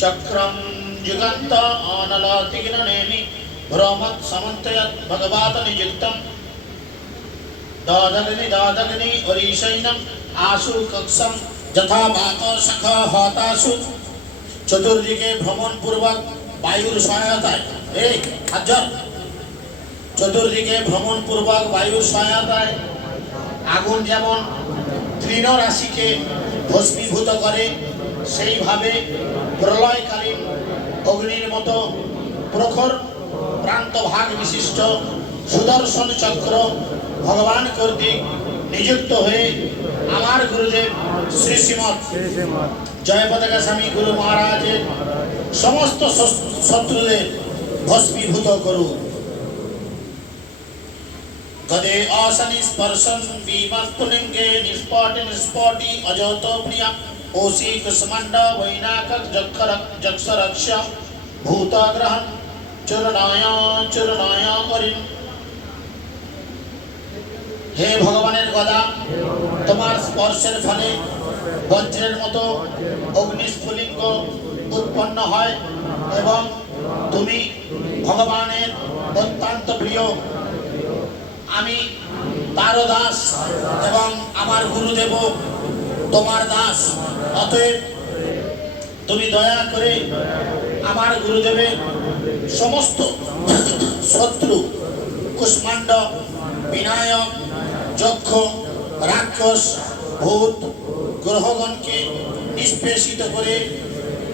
চক্রম যুগান্ত অনলতিগ্ননেমি ভ্রমৎ সমন্তয়ৎ ভগবাত নিযুক্তম দাদগ্নি অরিশৈনম আশু কক্ষম যথা বাত সখ হতাশু। চতুর্দিকে ভ্রমণ পূর্বক বায়ুর সহায়তায় চতুর্দিকে ভ্রমণ পূর্বক বায়ুর সহায়তায় আগুন যেমন তৃণ রাশিকে ভস্মীভূত করে সেইভাবে প্রলয়কালীন অগ্নির মতো প্রখর প্রান্ত ভাগ বিশিষ্ট সুদর্শন চক্র ভগবান কর্তৃক নিযুক্ত হয়ে আমার গুরুদেব শ্রী শ্রীমৎ জয় পতাকা স্বামী গুরু মহারাজের সমস্ত শত্রুদের ভস্মীভূত করুন। গদে আসনি স্পর্শন বিমস্ফুলিঙ্গে নিস্ফটি অযত প্রিয়া ओसी कुसमंड वैनाक जक्षरक्ष भूताग्रहण चूर्णाया करिन। हे भगवाনের গদা তোমার স্পর্শের ফলে বজ্রের মতো অগ্নিস্ফুলিঙ্গ উৎপন্ন হয় এবং তুমি ভগবানের অত্যন্ত প্রিয়। আমি তার দাস এবং আমার গুরুদেব তোমার দাস। অতএব তুমি দয়া করে আমার গুরুদেবের সমস্ত শত্রু কুষ্মাণ্ড, বিনায়ক, যক্ষ, রাক্ষস, ভূত, গ্রহগণকে নিষ্পেষিত করে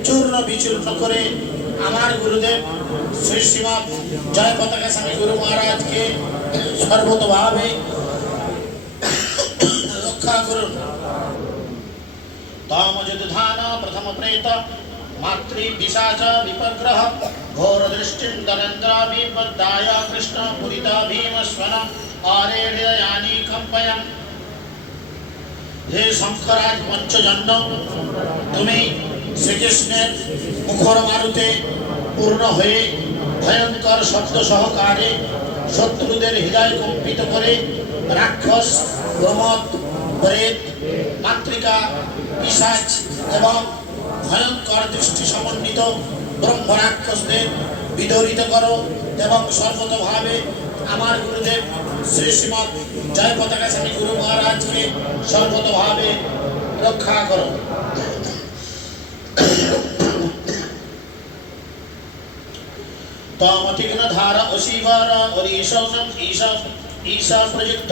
চূর্ণ বিচূর্ণ করে আমার গুরুদেব শ্রী শ্রীমৎ জয় পতাকা স্বামী গুরু মহারাজকে সর্বতভাবে রক্ষা করুন। তামযুধান প্রথম প্রেত মাতৃ পিশাচ বিপগ্রহ ঘোর দৃষ্টিং দরেন্দ্রাবিবদ্ধায় কৃষ্ণ পুরিতা ভীমস্বন আরে হৃদয়ানি কম্পয়ন। হে শঙ্করাজ পঞ্চজন্য, তুমি শ্রীকৃষ্ণের মুখর মারুতে পূর্ণ হয়ে ভয়ঙ্কর শব্দ সহকারে শত্রুদের হৃদয় কম্পিত করে রাক্ষস, প্রমদ, প্রেত, মাতৃকা, পিশাচ এবং ভয়ঙ্কর দৃষ্টি সমন্বিত ব্রহ্ম রাক্ষসদের বিদরিত করো এবং সর্বতভাবে আমার গুরুদেব শ্রী শ্রীমৎ জয় পতাকা স্বামী গুরু মহারাজকে সর্বতভাবে রক্ষা করো। तामतिघ्न धारा अशीवार अरीशौनम ईशा ईशा प्रयुक्त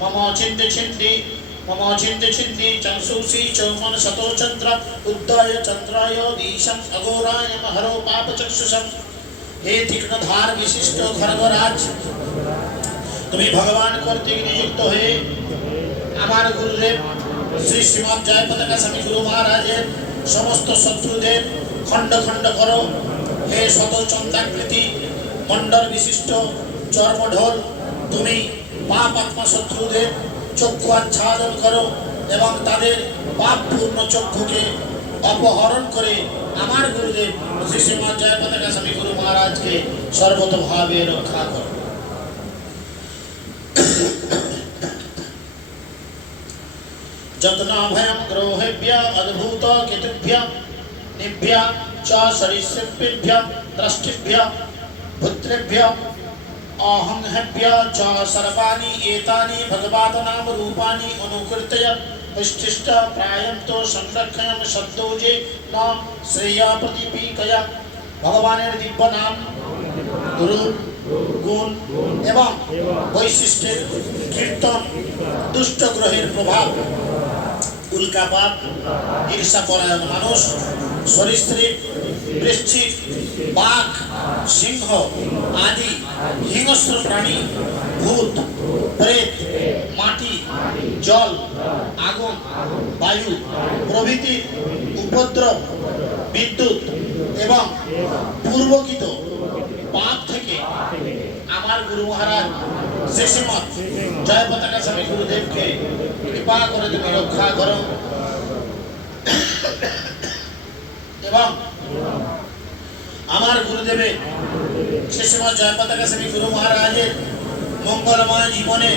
मम चिन्ते छिन्ति चंसुषी चौमन शतो चंद्र उद्दाय चंद्राय दीशम अघोराय महरो पाप चक्षुषम। हे तीक्ष्ण धार विशिष्ट खरगराज, তুমি ভগবান কর্তৃক নিযুক্ত হয়ে আমার গুরুদেব শ্রী শ্রীমৎ জয় পতাকা স্বামী গুরু মহারাজের সমস্ত শত্রুদের খণ্ড খণ্ড করো। হে শত চন্দ্রাকৃতি মণ্ডল বিশিষ্ট চর্মঢোল, তুমি পাপ আত্মা শত্রুদের চক্ষু আচ্ছাদন করো এবং তাদের পাপপূর্ণ চক্ষুকে অপহরণ করে আমার গুরুদেব শ্রী শ্রীমৎ জয় পতাকা স্বামী গুরু মহারাজকে সর্বতভাবে রক্ষা করো। जतनाभयं ग्रोहेभ्य अद्भुत केतुभ्य निभ्य च सरीसृपेभ्य द्रष्टिभ्य पुत्रेभ्य आहंहेभ्य च सर्वाणि एतानि भगवत नाम रूपाणि अनुकीर्तय प्रतिष्ठ प्रायन्तो संरक्षयं शब्दोजे न श्रेया प्रतिपीकया। भगवानेर दिव्य नाम, रूप, गुण एवं वैशिष्ट्যের কীর্তন দুষ্ট গ্রহের প্রভাব, উল্কাপাত, ঈর্ষাপরায়ণ মানুষ, সরীসৃপ, বৃশ্চিক, বাঘ, সিংহ আদি হিংস্র প্রাণী, ভূত, প্রেত, মাটি, জল, আগুন, বায়ু প্রভৃতির উপদ্রব, বিদ্যুৎ এবং পূর্বকৃত পাপ থেকে আমার গুরু মহারাজ শ্রী শ্রীমৎ জয় পতাকা স্বামী গুরুদেবকে কৃপা করে তুমি রক্ষা করো এবং আমার গুরুদেবের শ্রী শ্রীমৎ জয় পতাকা স্বামী গুরু মহারাজের মঙ্গলময় জীবনে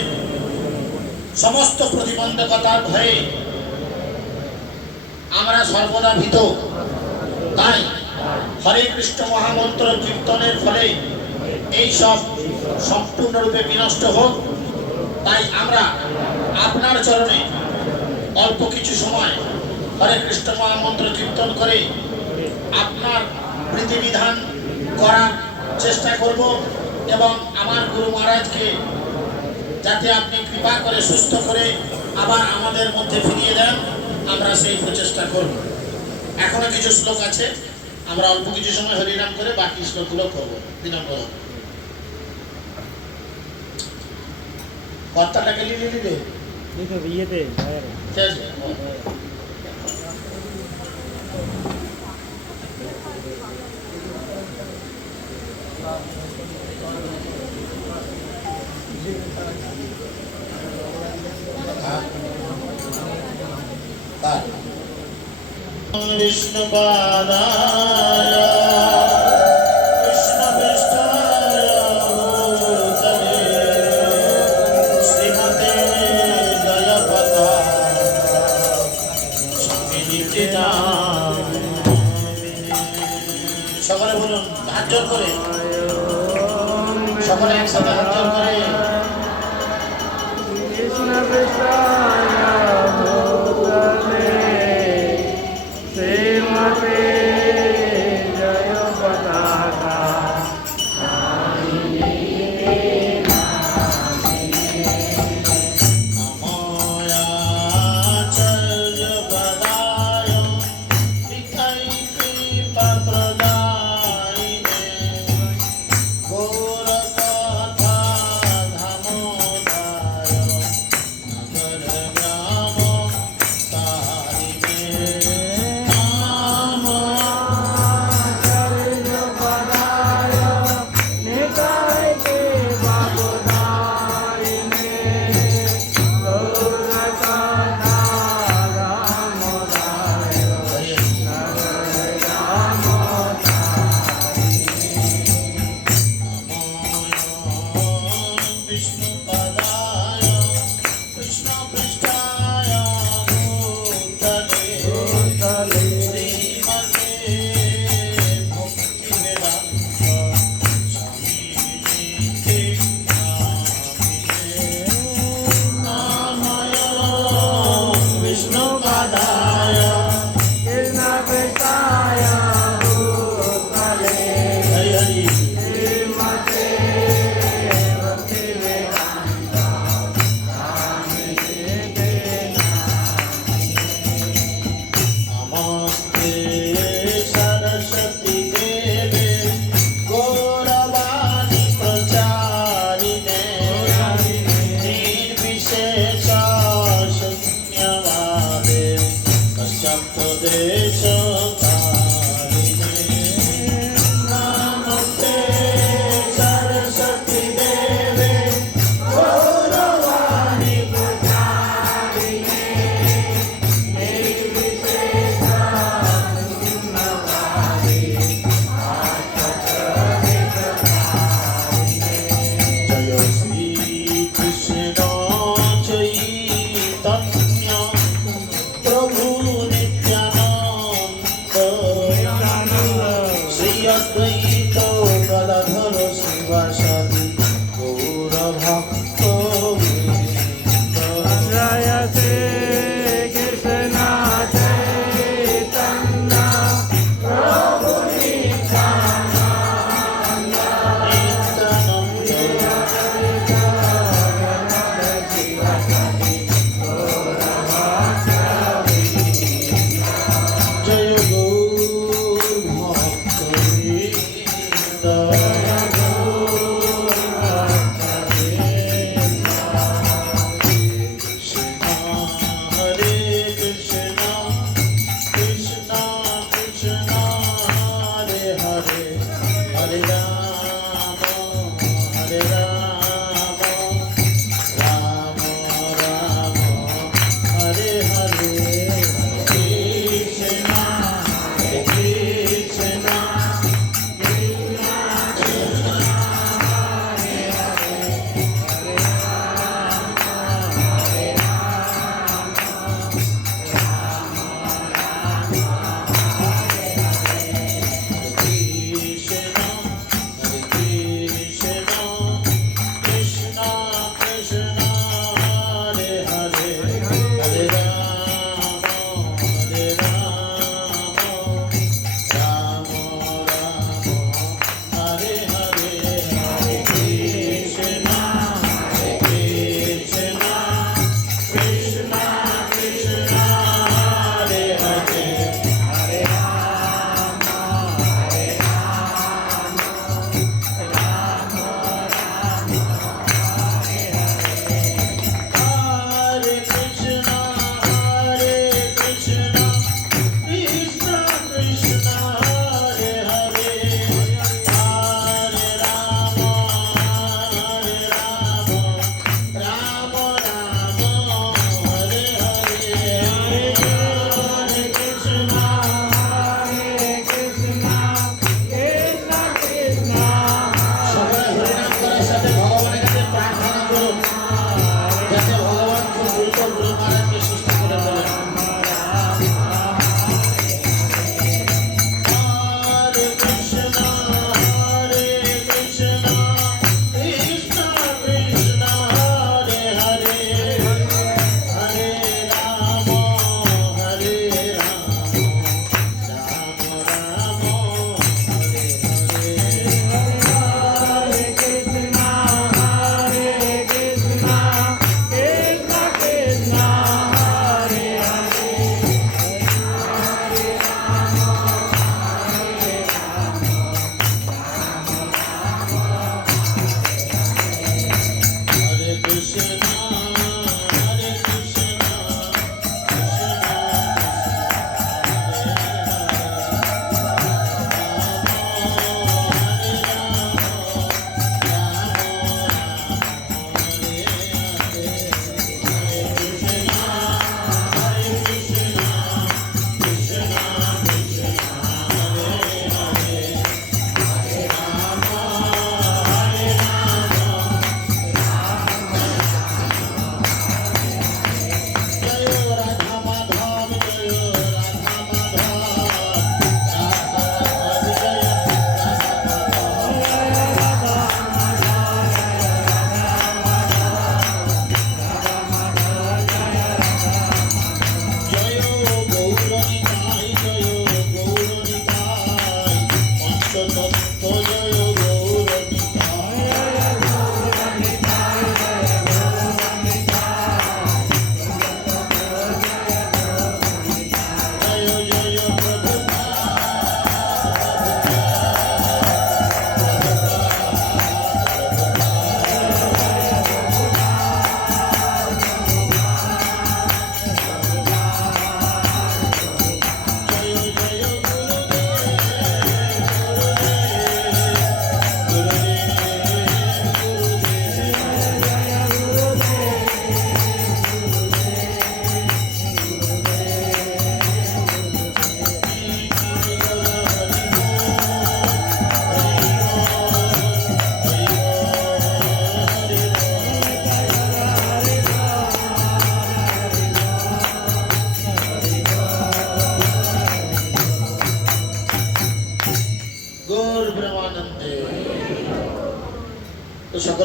সমস্ত প্রতিবন্ধকতার ভয়ে আমরা সর্বদা ভীত। তাই হরে কৃষ্ণ মহামন্ত্র কীর্তনের ফলে এই সব সম্পূর্ণরূপে বিনষ্ট হোক। তাই আমরা আপনার চরণে অল্প কিছু সময় হরে কৃষ্ণ মহামন্ত্র কীর্তন করে আপনার প্রীতিবিধান করার চেষ্টা করব এবং আমার গুরু মহারাজকে যাতে আপনি কৃপা করে সুস্থ করে আবার আমাদের মধ্যে ফিরিয়ে দেন, আমরা সেই প্রচেষ্টা করব। এখনো কিছু শ্লোক আছে, আমরা অল্প কিছু সময় হরিনাম করে বাকি শ্লোকগুলো করবো। বিনম্র কর্তাটাকে লিখে দিবে ইয়েতে ঠিক আছে। विष्णुपादाय कृष्णपृष्ठाय भूतले श्रीमते जयपताका स्वामी नित्यानन्द। সকলে বলুন করে সকলে একসাথে হাত জোর করে কৃষ্ণ কৃষ্ণায় ভূতলে শ্রীমতে জয় পতাকা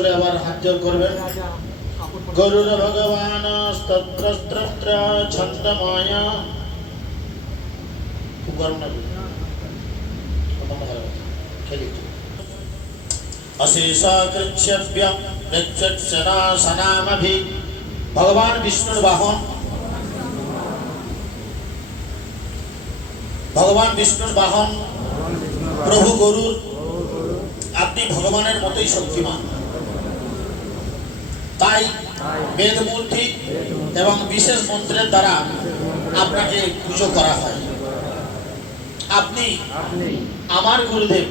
সকলে আবার হাত জোর করবেন। গরুর ভগবান স্তত্র ছন্দমায়া। খুব গরম লাগবে, খেলি অশেষ কৃচ্ছব্য সনামভি। ভগবান বিষ্ণুর বাহন, ভগবান বিষ্ণুর বাহন প্রভু গরুর। আপনি ভগবানের মতোই শক্তিমান, তাই বেদমূর্তি এবং বিশেষ মন্ত্রের দ্বারা আপনাকে পুজো করা হয়। আপনি আমার গুরুদেব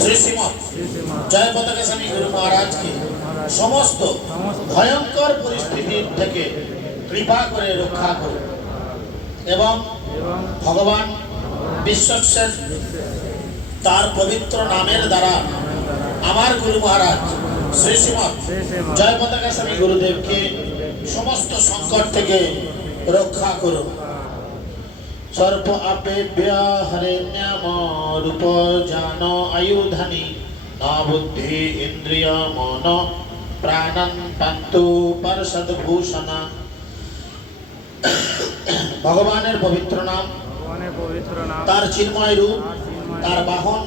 শ্রী শ্রীমৎ জয় পতাকা স্বামী গুরু মহারাজকে সমস্ত ভয়ঙ্কর পরিস্থিতির থেকে কৃপা করে রক্ষা করুন এবং ভগবান বিশ্বসেন তার পবিত্র নামের দ্বারা আমার গুরু মহারাজ শ্রী শ্রীমৎ জয় পতাকা স্বামী গুরুদেবকে সমস্ত সংকট থেকে রক্ষা করুন। সর্প আপেভ্য হরেণ্যম রূপ জান আয়ুধানি ন বুদ্ধি ইন্দ্রিয় মন প্রাণন পান্তু পরশদ্ভূষণ। ভগবানের পবিত্র নাম, তার চিন্ময় রূপ, তার বাহন,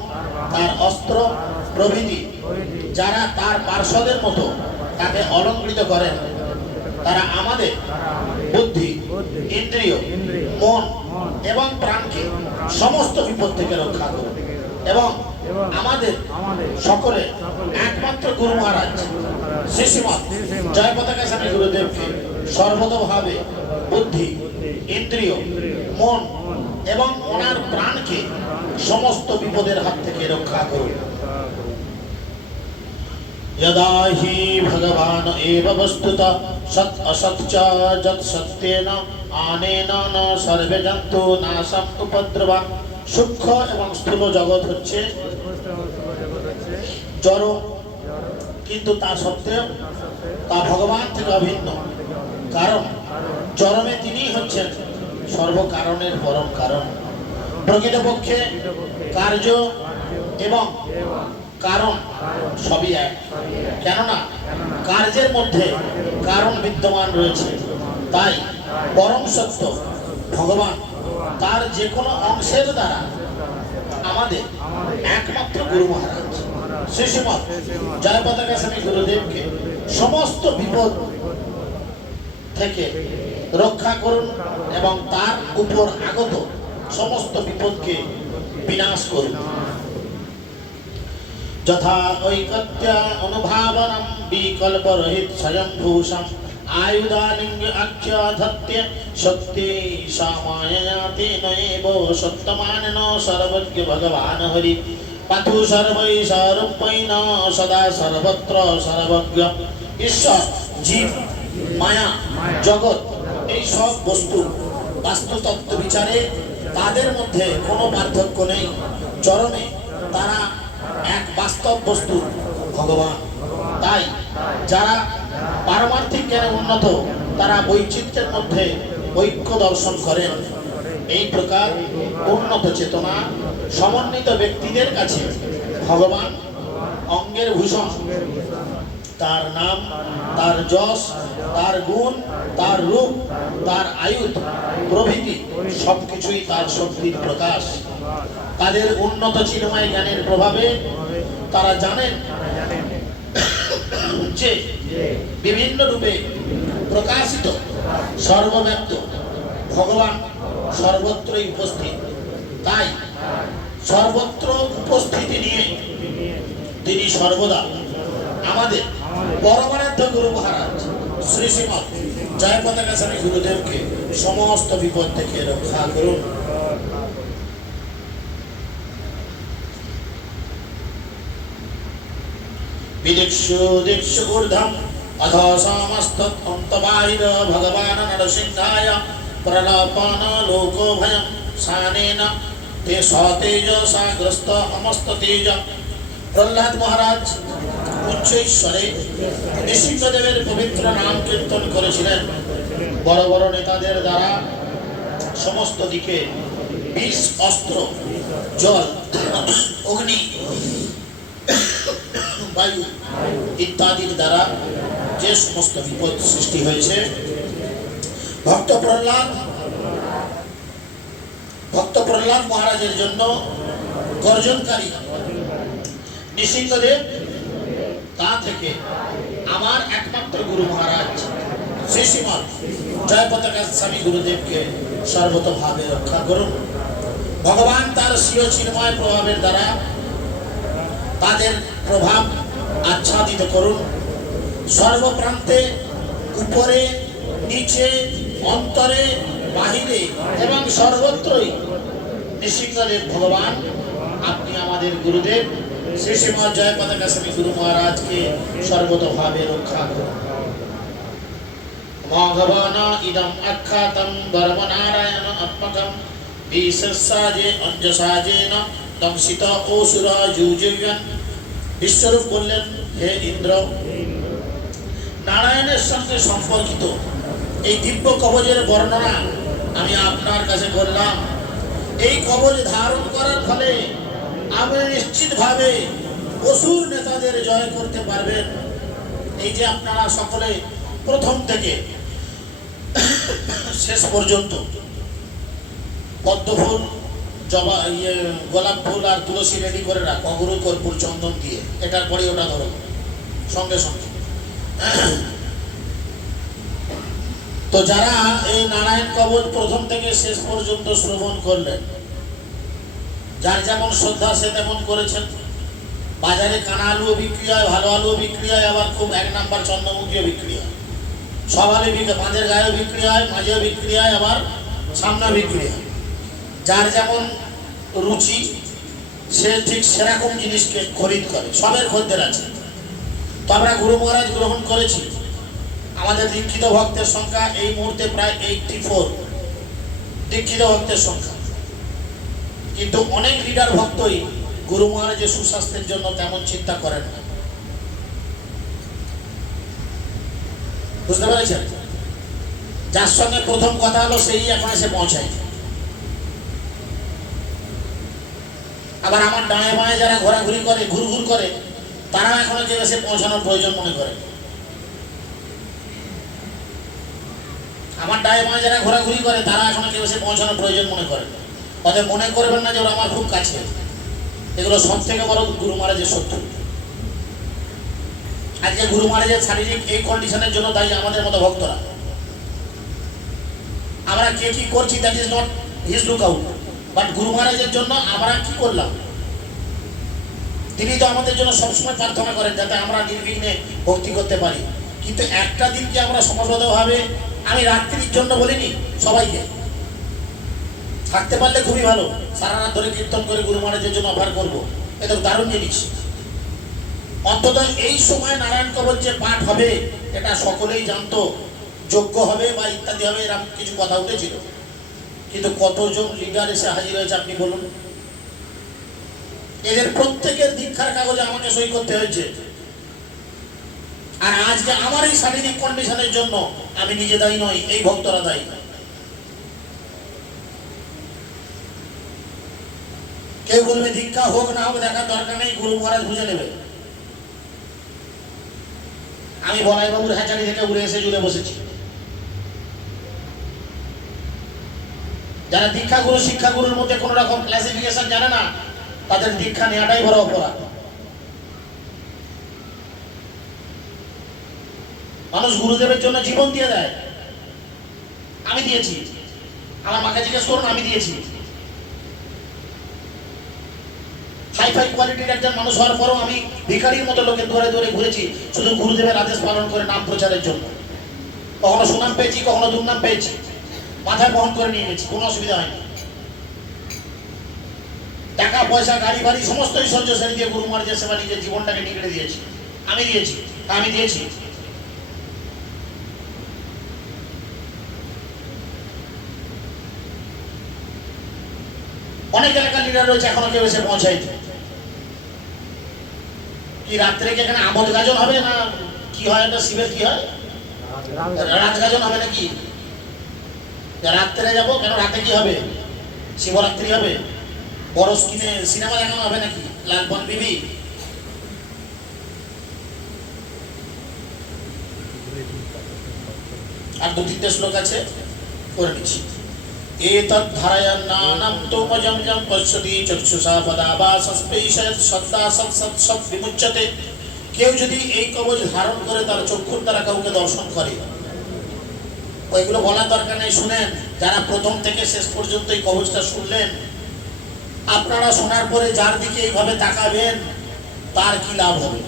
তার অস্ত্র প্রভৃতি যারা তার পার্শ্বদের মতো তাকে অলঙ্কৃত করেন, তারা আমাদের বুদ্ধি, ইন্দ্রিয়, মন এবং প্রাণকে সমস্ত বিপদ থেকে রক্ষা করে এবং আমাদের সকলে একমাত্র গুরু মহারাজ শ্রী শ্রীমৎ জয় পতাকা স্বামী গুরুদেবকে সর্বতভাবে বুদ্ধি, ইন্দ্রিয়, মন এবং ওনার প্রাণকে সমস্ত বিপদের হাত থেকে রক্ষা করুন। यदा हि भगवान एव वस्तुतः सत् असत् च जत् सत्येन आनेन न सर्वे जन्तु नाशम् उपद्रवा। সূক্ষ্ম এবং স্থূল জগৎ হচ্ছে জড়, কিন্তু তা সত্ত্বেও তা ভগবান থেকে অভিন্ন, কারণ জড়মে তিনিই হচ্ছেন সর্বকারণের পরম কারণ। প্রকৃতপক্ষে কার্য এবং কারণ সবই এক, কেননা কার্যের মধ্যে কারণ বিদ্যমান রয়েছে। তাই পরম সত্য ভগবান তার যে কোনো অংশের দ্বারা আমাদের একমাত্র গুরু মহারাজ শ্রী শ্রীমৎ জয় পতাকা স্বামী গুরুদেবকে সমস্ত বিপদ থেকে রক্ষা করুন এবং তার উপর আগত সমস্ত বিপদকে বিনাশ করুন। যথা ঐকত্য অনুভাবনম বিকল্পরহিত স্বয়ংভূষম आयुधालिंग आख्याधत्य शक्ति सामाययाति नएव सत्तमानन सर्वज्ञ भगवान हरि पाथु सर्वै सर्वैन सदा सर्वत्र सर्वज्ञ। ঈশ্বর, জীব, মায়া, জগৎ এই সব বস্তু বাস্তুতত্ত্ব বিচারে তাদের মধ্যে কোনো পার্থক্য নেই। চরমে তারা এক বাস্তব বস্তু ভগবান। তাই যারা পারমার্থিক জ্ঞানে উন্নত তারা বৈচিত্র্যের মধ্যে ঐক্য দর্শন করেন। এই প্রকার উন্নত চেতনা সমন্বিত ব্যক্তিদের কাছে ভগবান অঙ্গের ভূষণ। তার নাম, তার যশ, তার গুণ, তার রূপ, তার আয়ুধ প্রভৃতি সবকিছুই তার শক্তির প্রকাশ। তাদের উন্নত চিন্ময় জ্ঞানের প্রভাবে তারা জানেন যে বিভিন্ন রূপে প্রকাশিত সর্বব্যাপ্ত ভগবান সর্বত্রই উপস্থিত। তাই সর্বত্র উপস্থিতি নিয়ে তিনি সর্বদা আমাদের পরমারাধ্য গুরু মহারাজ শ্রী শ্রীমৎ জয় পতাকা স্বামী গুরুদেবকে সমস্ত বিপদ থেকে রক্ষা করুন। विदिक्षु दिक्षु ऊर्ध्वम् अथ समस्तन्तबाहिर भगवान् नरसिंहाय प्रलापन लोको भयं सानेन ते सतेजसा ग्रस्त समस्त तेज। प्रहलाद महाराज उच्च ঈশ্বরে নৃসিংহদেবের পবিত্র নাম কীর্তন করেছিলেন। বড় বড় নেতাদের দ্বারা সমস্ত দিকে বিষ, অস্ত্র, জল, অগ্নি, বায়ু ইত্যাদির দ্বারা যে সমস্ত বিপদ সৃষ্টি হয়েছে, ভক্ত প্রহ্লাদ মহারাজের জন্য গর্জনকারী নৃসিংহদেব তা থেকে আমার একমাত্র গুরু মহারাজ শ্রী শ্রীমৎ জয়পতাকা স্বামী গুরুদেবকে সর্বতভাবে রক্ষা করুন। ভগবান তার স্বীয় চিন্ময় প্রভাবের দ্বারা তাদের প্রভাব আচ্ছাদিত করুন। সর্বপ্রান্তে, উপরে, নিচে, অন্তরে, বাহিরে এবং সর্বত্রই নৃসিংহদেব ভগবান আপনি আমাদের গুরুদেব শ্রী শ্রীমৎ জয়পতাকা স্বামী গুরু মহারাজকে সর্বতভাবে রক্ষা করুন। ভগবান ইদম আখ্যাতম ধর্মনারায়ণ আত্মকম বিশ্বসাজে অঞ্জসাজেন দংশিত অসুরা যুজয়ন। বিশ্বরূপ বললেন, হে ইন্দ্র, নারায়ণের সঙ্গে সম্পর্কিত এই দিব্য কবচের বর্ণনা আমি আপনার কাছে করলাম। এই কবচ ধারণ করার ফলে আপনি নিশ্চিতভাবে অসুর নেতাদের জয় করতে পারবেন। এই যে আপনারা সকলে প্রথম থেকে শেষ পর্যন্ত পদ্মফুল, জবা, গোলাপ ফুল আর তুলসী রেডি করে রাখ, অগুরু কর্পূর চন্দন দিয়ে, এটার পরে ওটা ধরো সঙ্গে সঙ্গে। তো যারা এই নারায়ণ কবচ প্রথম থেকে শেষ পর্যন্ত শ্রবণ করলেন, যার যেমন শ্রদ্ধা সে তেমন করেছেন। বাজারে কানা আলুও বিক্রি হয়, ভালো আলুও বিক্রি হয়, আবার খুব এক নাম্বার চন্দ্রমুখীও বিক্রি হয়। সব আলু বাঁধের গায়েও বিক্রি হয়, মাঝেও বিক্রি হয়, আবার সামনেও বিক্রি হয়। যার যেমন রুচি সে ঠিক সেরকম জিনিসকে খরিদ করে, সবের খদ্দের আছে। তো আমরা গুরু মহারাজ গ্রহণ করেছি। আমাদের দীক্ষিত ভক্তের সংখ্যা এই মুহূর্তে প্রায় 84 দীক্ষিত ভক্তের সংখ্যা। কিন্তু অনেক লিডার ভক্তই গুরু মহারাজের সুস্বাস্থ্যের জন্য তেমন চিন্তা করেন না। বুঝতে পেরেছেন? যার সঙ্গে প্রথম কথা হলো সেই এখন এসে পৌঁছায়। আবার আমার ডায়ে বাঁয়ে যারা ঘোরাঘুরি করে, ঘুরঘুর করে, তারা এখনো কেউ এসে পৌঁছানোর প্রয়োজন মনে করে। আমার ডায়ে বাঁয়ে যারা ঘোরাঘুরি করে, তারা এখনো কেউ এসে পৌঁছানোর প্রয়োজন মনে করে। অতএব মনে করবেন না যে ওরা আমার খুব কাছে। এগুলো সব থেকে বড় গুরু মহারাজের শত্রু। আজকে গুরু মহারাজের শারীরিক এই কন্ডিশনের জন্য দায়ী আমাদের মতো ভক্তরা। আমরা কে কি করছি that is not his look out, but গুরু মহারাজের জন্য আমরা কি করলাম? তিনি তো আমাদের জন্য সবসময় প্রার্থনা করেন যাতে আমরা নির্বিঘ্নে ভক্তি করতে পারি। কিন্তু একটা দিন কি আমরা সমবেতভাবে, আমি রাত্রির জন্য বলিনি, সবাইকে থাকতে পারলে খুবই ভালো, সারা রাত ধরে কীর্তন করে গুরু মহারাজের জন্য অফার করবো, এটা দারুণ জিনিস। অন্তত এই সময় নারায়ণ কবচ যে পাঠ হবে এটা সকলেই জানতো, যোগ্য হবে বা ইত্যাদি হবে, এরকম কিছু কথা উঠেছিল। কিন্তু কতজন লিডার এসে হাজির হয়েছে আপনি বলুন? এদের প্রত্যেকের দীক্ষার কাগজে আমাকে সই করতে হয়েছে। আর আজকে আমার এই শারীরিক কন্ডিশনের জন্য আমি নিজে দায়ী নই, এই ভক্তরা দায়ী। কেউ বলবে দীক্ষা হোক না হোক দেখার দরকার নেই, গুরু মহারাজ বুঝে নেবে। আমি বলাই বাবুর হ্যাচারি থেকে উড়ে এসে জুড়ে বসেছি। যারা দীক্ষা গুরু শিক্ষা গুরুর মধ্যে কোন রকম ক্লাসিফিকেশন জানে না, তাদের দীক্ষা নেওয়াটাই বড় অপরাধ। মানুষ গুরুদেবের জন্য জীবন দিয়ে দেয়। আমি দিয়েছি, আমার মাকে জিজ্ঞেস করুন, আমি দিয়েছি। হাইফাই কোয়ালিটির একজন মানুষ হওয়ার পরও আমি ভিখারির মতো লোকের ধরে ধরে ঘুরেছি শুধু গুরুদেবের আদেশ পালন করে নাম প্রচারের জন্য। কখনো সুনাম পেয়েছি, কখনো দুর্নাম পেয়েছি, মাথায় বহন করে নিয়ে গেছি, কোনো অসুবিধা হয়নি। টাকা পয়সা গাড়ি বাড়ি সমস্ত ঐশ্বর্য ছেড়ে দিয়ে গুরু মহারাজের সেবা নিজের জীবনটাকে নিগড়ে দিয়েছি। আমি দিয়েছি, আমি দিয়েছি। অনেক এলাকার লিডার রয়েছে এখনো কেউ এসে পৌঁছায়নি। কি রাত্রে কি এখানে আমোদ গাজন হবে না কি হয়? এটা শিবের কি হয়, রাত গাজন হবে নাকি? রাত্রে যাবো কেন? রাতে কি হবে? শিবরাত্রি হবে? বড় স্ক্রিনে সিনেমা দেখানো হবে নাকি? লালপন বিবি আর 2-3টে শ্লোক আছে, করে নিচ্ছি। एतद् धारयन्नानं तु मजं पश्यति चक्षुषा पदाभासस्पैषयत् श्रद्धा सत् विमुच्यते। কেউ যদি এই কবচ ধারণ করে তার চক্ষুর দ্বারা কাউকে দর্শন করে, ওইগুলো বলার দরকার নেই, শুনেন। যারা প্রথম থেকে শেষ পর্যন্ত এই কবচটা শুনলেন, আপনারা শোনার পরে যার দিকে এইভাবে তাকাবেন তার কি লাভ হবে।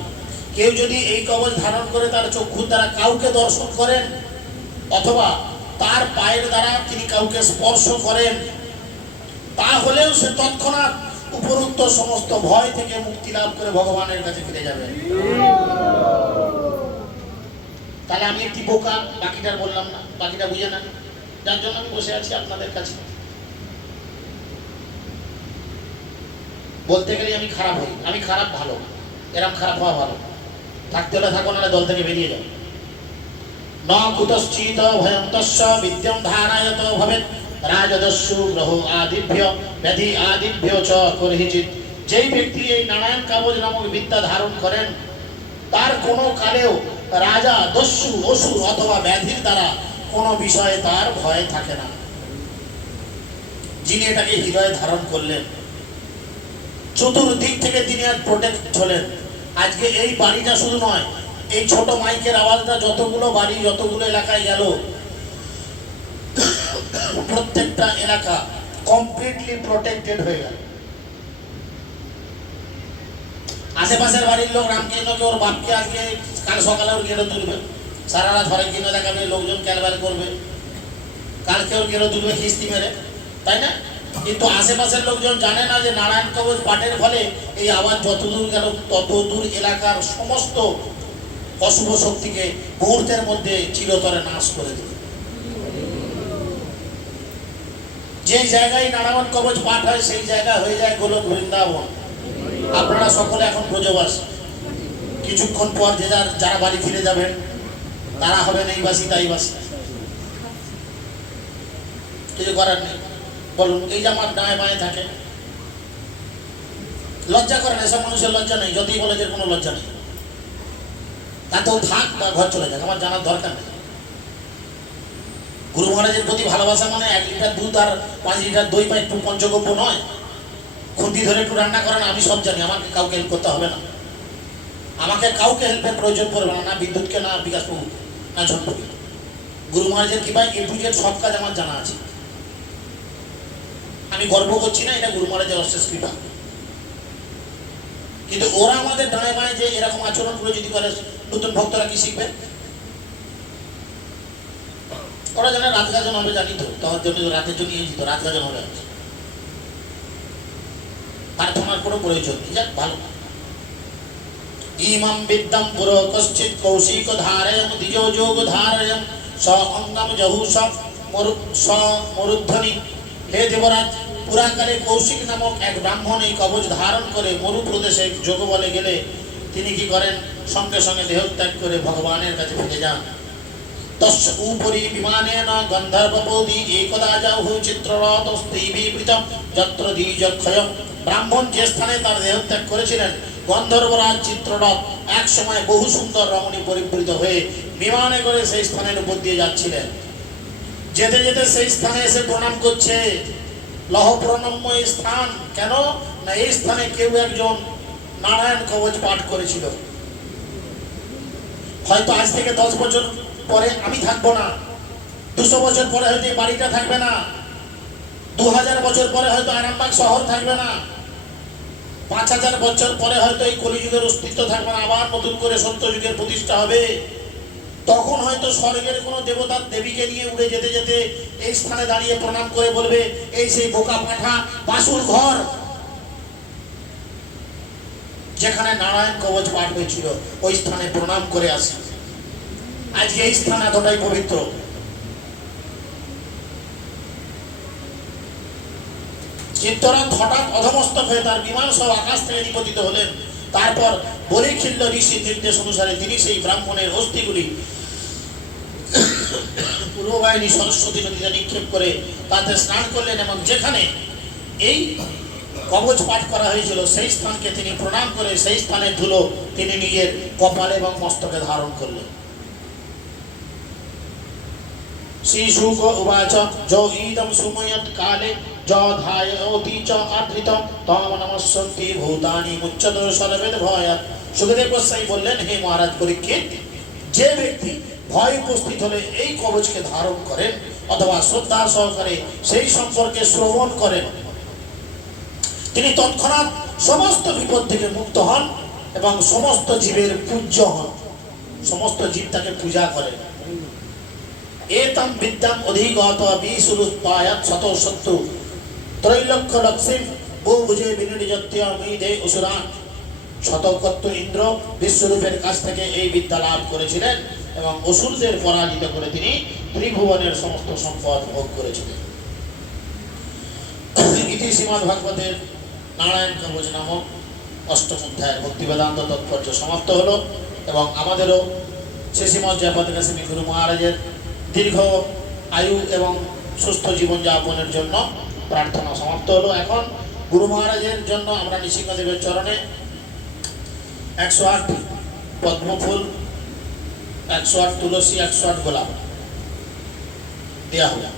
কেউ যদি এই কবচ ধারণ করে তার চক্ষুর দ্বারা কাউকে দর্শন করেন, অথবা তার পায়ের দ্বারা তিনি কাউকে স্পর্শ করেন, তাহলেও সে তৎক্ষণাৎ উপরুক্ত সমস্ত ভয় থেকে মুক্তি লাভ করে ভগবানের কাছে ফিরে যাবে। তাহলে আমি একটি বোকা, বাকিটা বললাম না, বাকিটা বুঝে না, যার জন্য আমি বসে আছি আপনাদের কাছে। বলতে গেলে আমি খারাপ হই, আমি খারাপ ভালো, এরকম খারাপ হওয়া ভালো। থাকতে হলে থাকো, নাহলে দল থেকে বেরিয়ে যাও। ন কুতশ্চিত ভয়ং তস্য বিদ্যং ধারয়ত ভবেৎ রাজদস্যু গ্রহ আদিভ্য ব্যাধি আদিভ্য চ করহিচিত। যেই ব্যক্তি এই নারায়ণ কবচ নামক বিদ্যা ধারণ করেন, তার কোনো কালেও রাজা, দস্যু, অসুর অথবা ব্যাধির দ্বারা কোনো বিষয়ে তার ভয় থাকে না। যিনি এটাকে হৃদয়ে ধারণ করলেন, চতুর্দিক থেকে তিনি আজ প্রোটেক্ট হলেন। আজকে এই বাড়িটা শুধু নয়, এই ছোট মাইকের আওয়াজটা যতগুলো বাড়ি, যতগুলো এলাকায় গেল, প্রত্যেকটা এলাকা কমপ্লিটলি প্রোটেক্টেড হয়ে গেল। আশেপাশের বাড়ির লোক রামকৃষ্ণকে, ওর বাপকে আজকে কাল সকালে ওর গেড়ে তুলবে, সারা রাত ঘরে কিনে দেখাবে, লোকজন ক্যালবার করবে, কালকে ওর গেড়ে তুলবে কিস্তি মেরে, তাই না? কিন্তু আশেপাশের লোকজন জানে না যে নারায়ণ কবচ পাঠের ফলে এই আওয়াজ যতদূর গেল ততদূর এলাকার সমস্ত অশুভ শক্তিকে মুহূর্তের মধ্যে চিরতরে নাশ করে দেবে। যে জায়গায় নারায়ণ কবচ পাঠ হয় সেই জায়গা হয়ে যায় গোলক বৃন্দাবন। আপনারা সকলে এখন ব্রজবাসী, কিছুক্ষণ পর যে যারা বাড়ি ফিরে যাবেন তারা হবেন এই বাসী তাই বাসী, কিছু করার নেই। বলুন, এই যে আমার ডায়ে বাঁয়ে থাকে, লজ্জা করেন, এসব মানুষের লজ্জা নেই, যতই বলে যে কোনো লজ্জা নেই, তাতেও থাক বা ঘর চলে যাক, আমার জানার দরকার নেই। গুরু মহারাজের প্রতি ভালোবাসা মানে 1 লিটার দুধ আর 5 লিটার দই বা একটু পঞ্চগব্য নয়। খুন্তি ধরে একটু রান্না করেন, আমি সব জানি, আমাকে কাউকে হেল্প করতে হবে না, আমাকে কাউকে হেল্পের প্রয়োজন পড়বে না, না বিদ্যুৎকে, না বিকাশ প্রভুকে, না ঝটপকে। গুরু মহারাজের কৃপায় A to Z সব কাজ আমার জানা আছে। আমি গর্ব করছি না, এটা গুরু মহারাজের অশেষ কৃপা। কিন্তু ওরা আমাদের ডানে বাঁয়ে যে এরকম আচরণগুলো যদি করে, নতুন ভক্তরা কি শিখবে? ওরা জানে রাত গাজন হবে, জানি তো, তার জন্য রাতের জন্য যেত, রাত গাজন হবে, প্রার্থনার কোনো প্রয়োজন নেই। যাক ভালো। ইমাম বিদ্যাম পুরো কশ্চিৎ কৌশিক ধারয়ম দ্বিজো যোগ ধারয়ম স অঙ্গম জহু স মরুধ্বনি। হে দেবরাজ, পুরাকালে কৌশিক নামক এক ব্রাহ্মণ এই কবচ ধারণ করে মরু প্রদেশে যোগ বলে গেলে তিনি কি করেন? সঙ্গে সঙ্গে দেহত্যাগ করে ভগবানের কাছে ফিরে যান। তস্য উপরি বিমানেন গন্ধর্বপৌদি একদা যাহু চিত্ররথস্তিবিবৃতম যত্র দ্বিজক্ষয়ম। ব্রাহ্মণ যে স্থানে তার দেহত্যাগ করেছিলেন, গন্ধর্বরাজ চিত্ররথ এক সময় বহু সুন্দর রমণী পরিবৃত হয়ে বিমানে করে সেই স্থানের উপর দিয়ে যাচ্ছিলেন। যেতে যেতে সেই স্থানে এসে প্রণাম করছে। লহ প্রণম্য স্থান, কেন না এই স্থানে কেউ একজন নারায়ণ কবচ পাঠ করেছিল। হয়তো আজ থেকে 10 বছর পরে আমি থাকবো না, 200 বছর পরে হয়তো এই বাড়িটা থাকবে না, 2000 বছর পরে হয়তো আরামবাগ শহর থাকবে না, 5000 বছর পরে হয়তো এই কলিযুগের অস্তিত্ব থাকবে না, আবার নতুন করে সত্যযুগের প্রতিষ্ঠা হবে। তখন হয়তো স্বর্গের কোনো দেবতার দেবীকে নিয়ে উড়ে যেতে যেতে এই স্থানে দাঁড়িয়ে প্রণাম করে বলবে, এই সেই বোকা পাঠা বাসুর ঘর যেখানে নারায়ণ কবচ পাঠ হয়েছিল, ওই স্থানে প্রণাম করে আসি। আজকে এই স্থান এতটাই পবিত্র। চিত্তরথ হঠাৎ অধমস্তক হয়ে তার বিমান সহ আকাশ থেকে নিপতিত হলেন। তারপর বলিখিল্য ঋষির নির্দেশ অনুসারে তিনি সেই ব্রাহ্মণের অস্থিগুলি পূর্ববাহিনী সরস্বতী নদীতে নিক্ষেপ করে তাতে স্নান করলেন, এবং যেখানে এই কবচ পাঠ করা হয়েছিল সেই স্থানকে তিনি প্রণাম করে সেই স্থানের ধুলো তিনি নিজের কপালে এবং মস্তকে ধারণ করলেন। श्रीशुक उवाच जो ईदं सुमयत् काले जो धायति च आदृत तम नमस्सन्ति भूतानि मुच्यते सर्वेद भयात्। सुखदेव गोसाई বললেন, হে মহারাজ পরীক্ষিত, যে ব্যক্তি ভয় উপস্থিত হলে এই কবচকে ধারণ করেন অথবা শ্রদ্ধা সহকারে সেই সম্পর্কে শ্রবণ করেন, তিনি তৎক্ষণাৎ সমস্ত বিপদ থেকে মুক্ত হন এবং সমস্ত জীবের পূজ্য হন। সমস্ত জীব তাকে পূজা করে। এতম বিদ্যাম অধিগত বিসুরুৎপায়াৎ শত শত্রু ত্রৈলক্ষ লক্ষ্মীম বহুভুজে বিনিয়োজ্য মেধে অসুরান। শতকত্ব ইন্দ্র বিশ্বরূপের কাছ থেকে এই বিদ্যা লাভ করেছিলেন এবং অসুরদের পরাজিত করে তিনি ত্রিভুবনের সমস্ত সম্পদ ভোগ করেছিলেন। ইতি শ্রীমদ্ভাগবতের নারায়ণ কবচ নামক অষ্টম অধ্যায়ের ভক্তিবেদান্ত তাৎপর্য সমাপ্ত হলো এবং আমাদেরও শ্রী শ্রীমৎ জয়পতাকা গোস্বামী গুরু মহারাজের দীর্ঘ আয়ু এবং সুস্থ জীবনযাপনের জন্য প্রার্থনা সমাপ্ত হলো। এখন গুরু মহারাজের জন্য আমরা নৃসিংহদেবের চরণে 108 পদ্মফুল, 108 তুলসী, 108 গোলাপ দেওয়া হলো।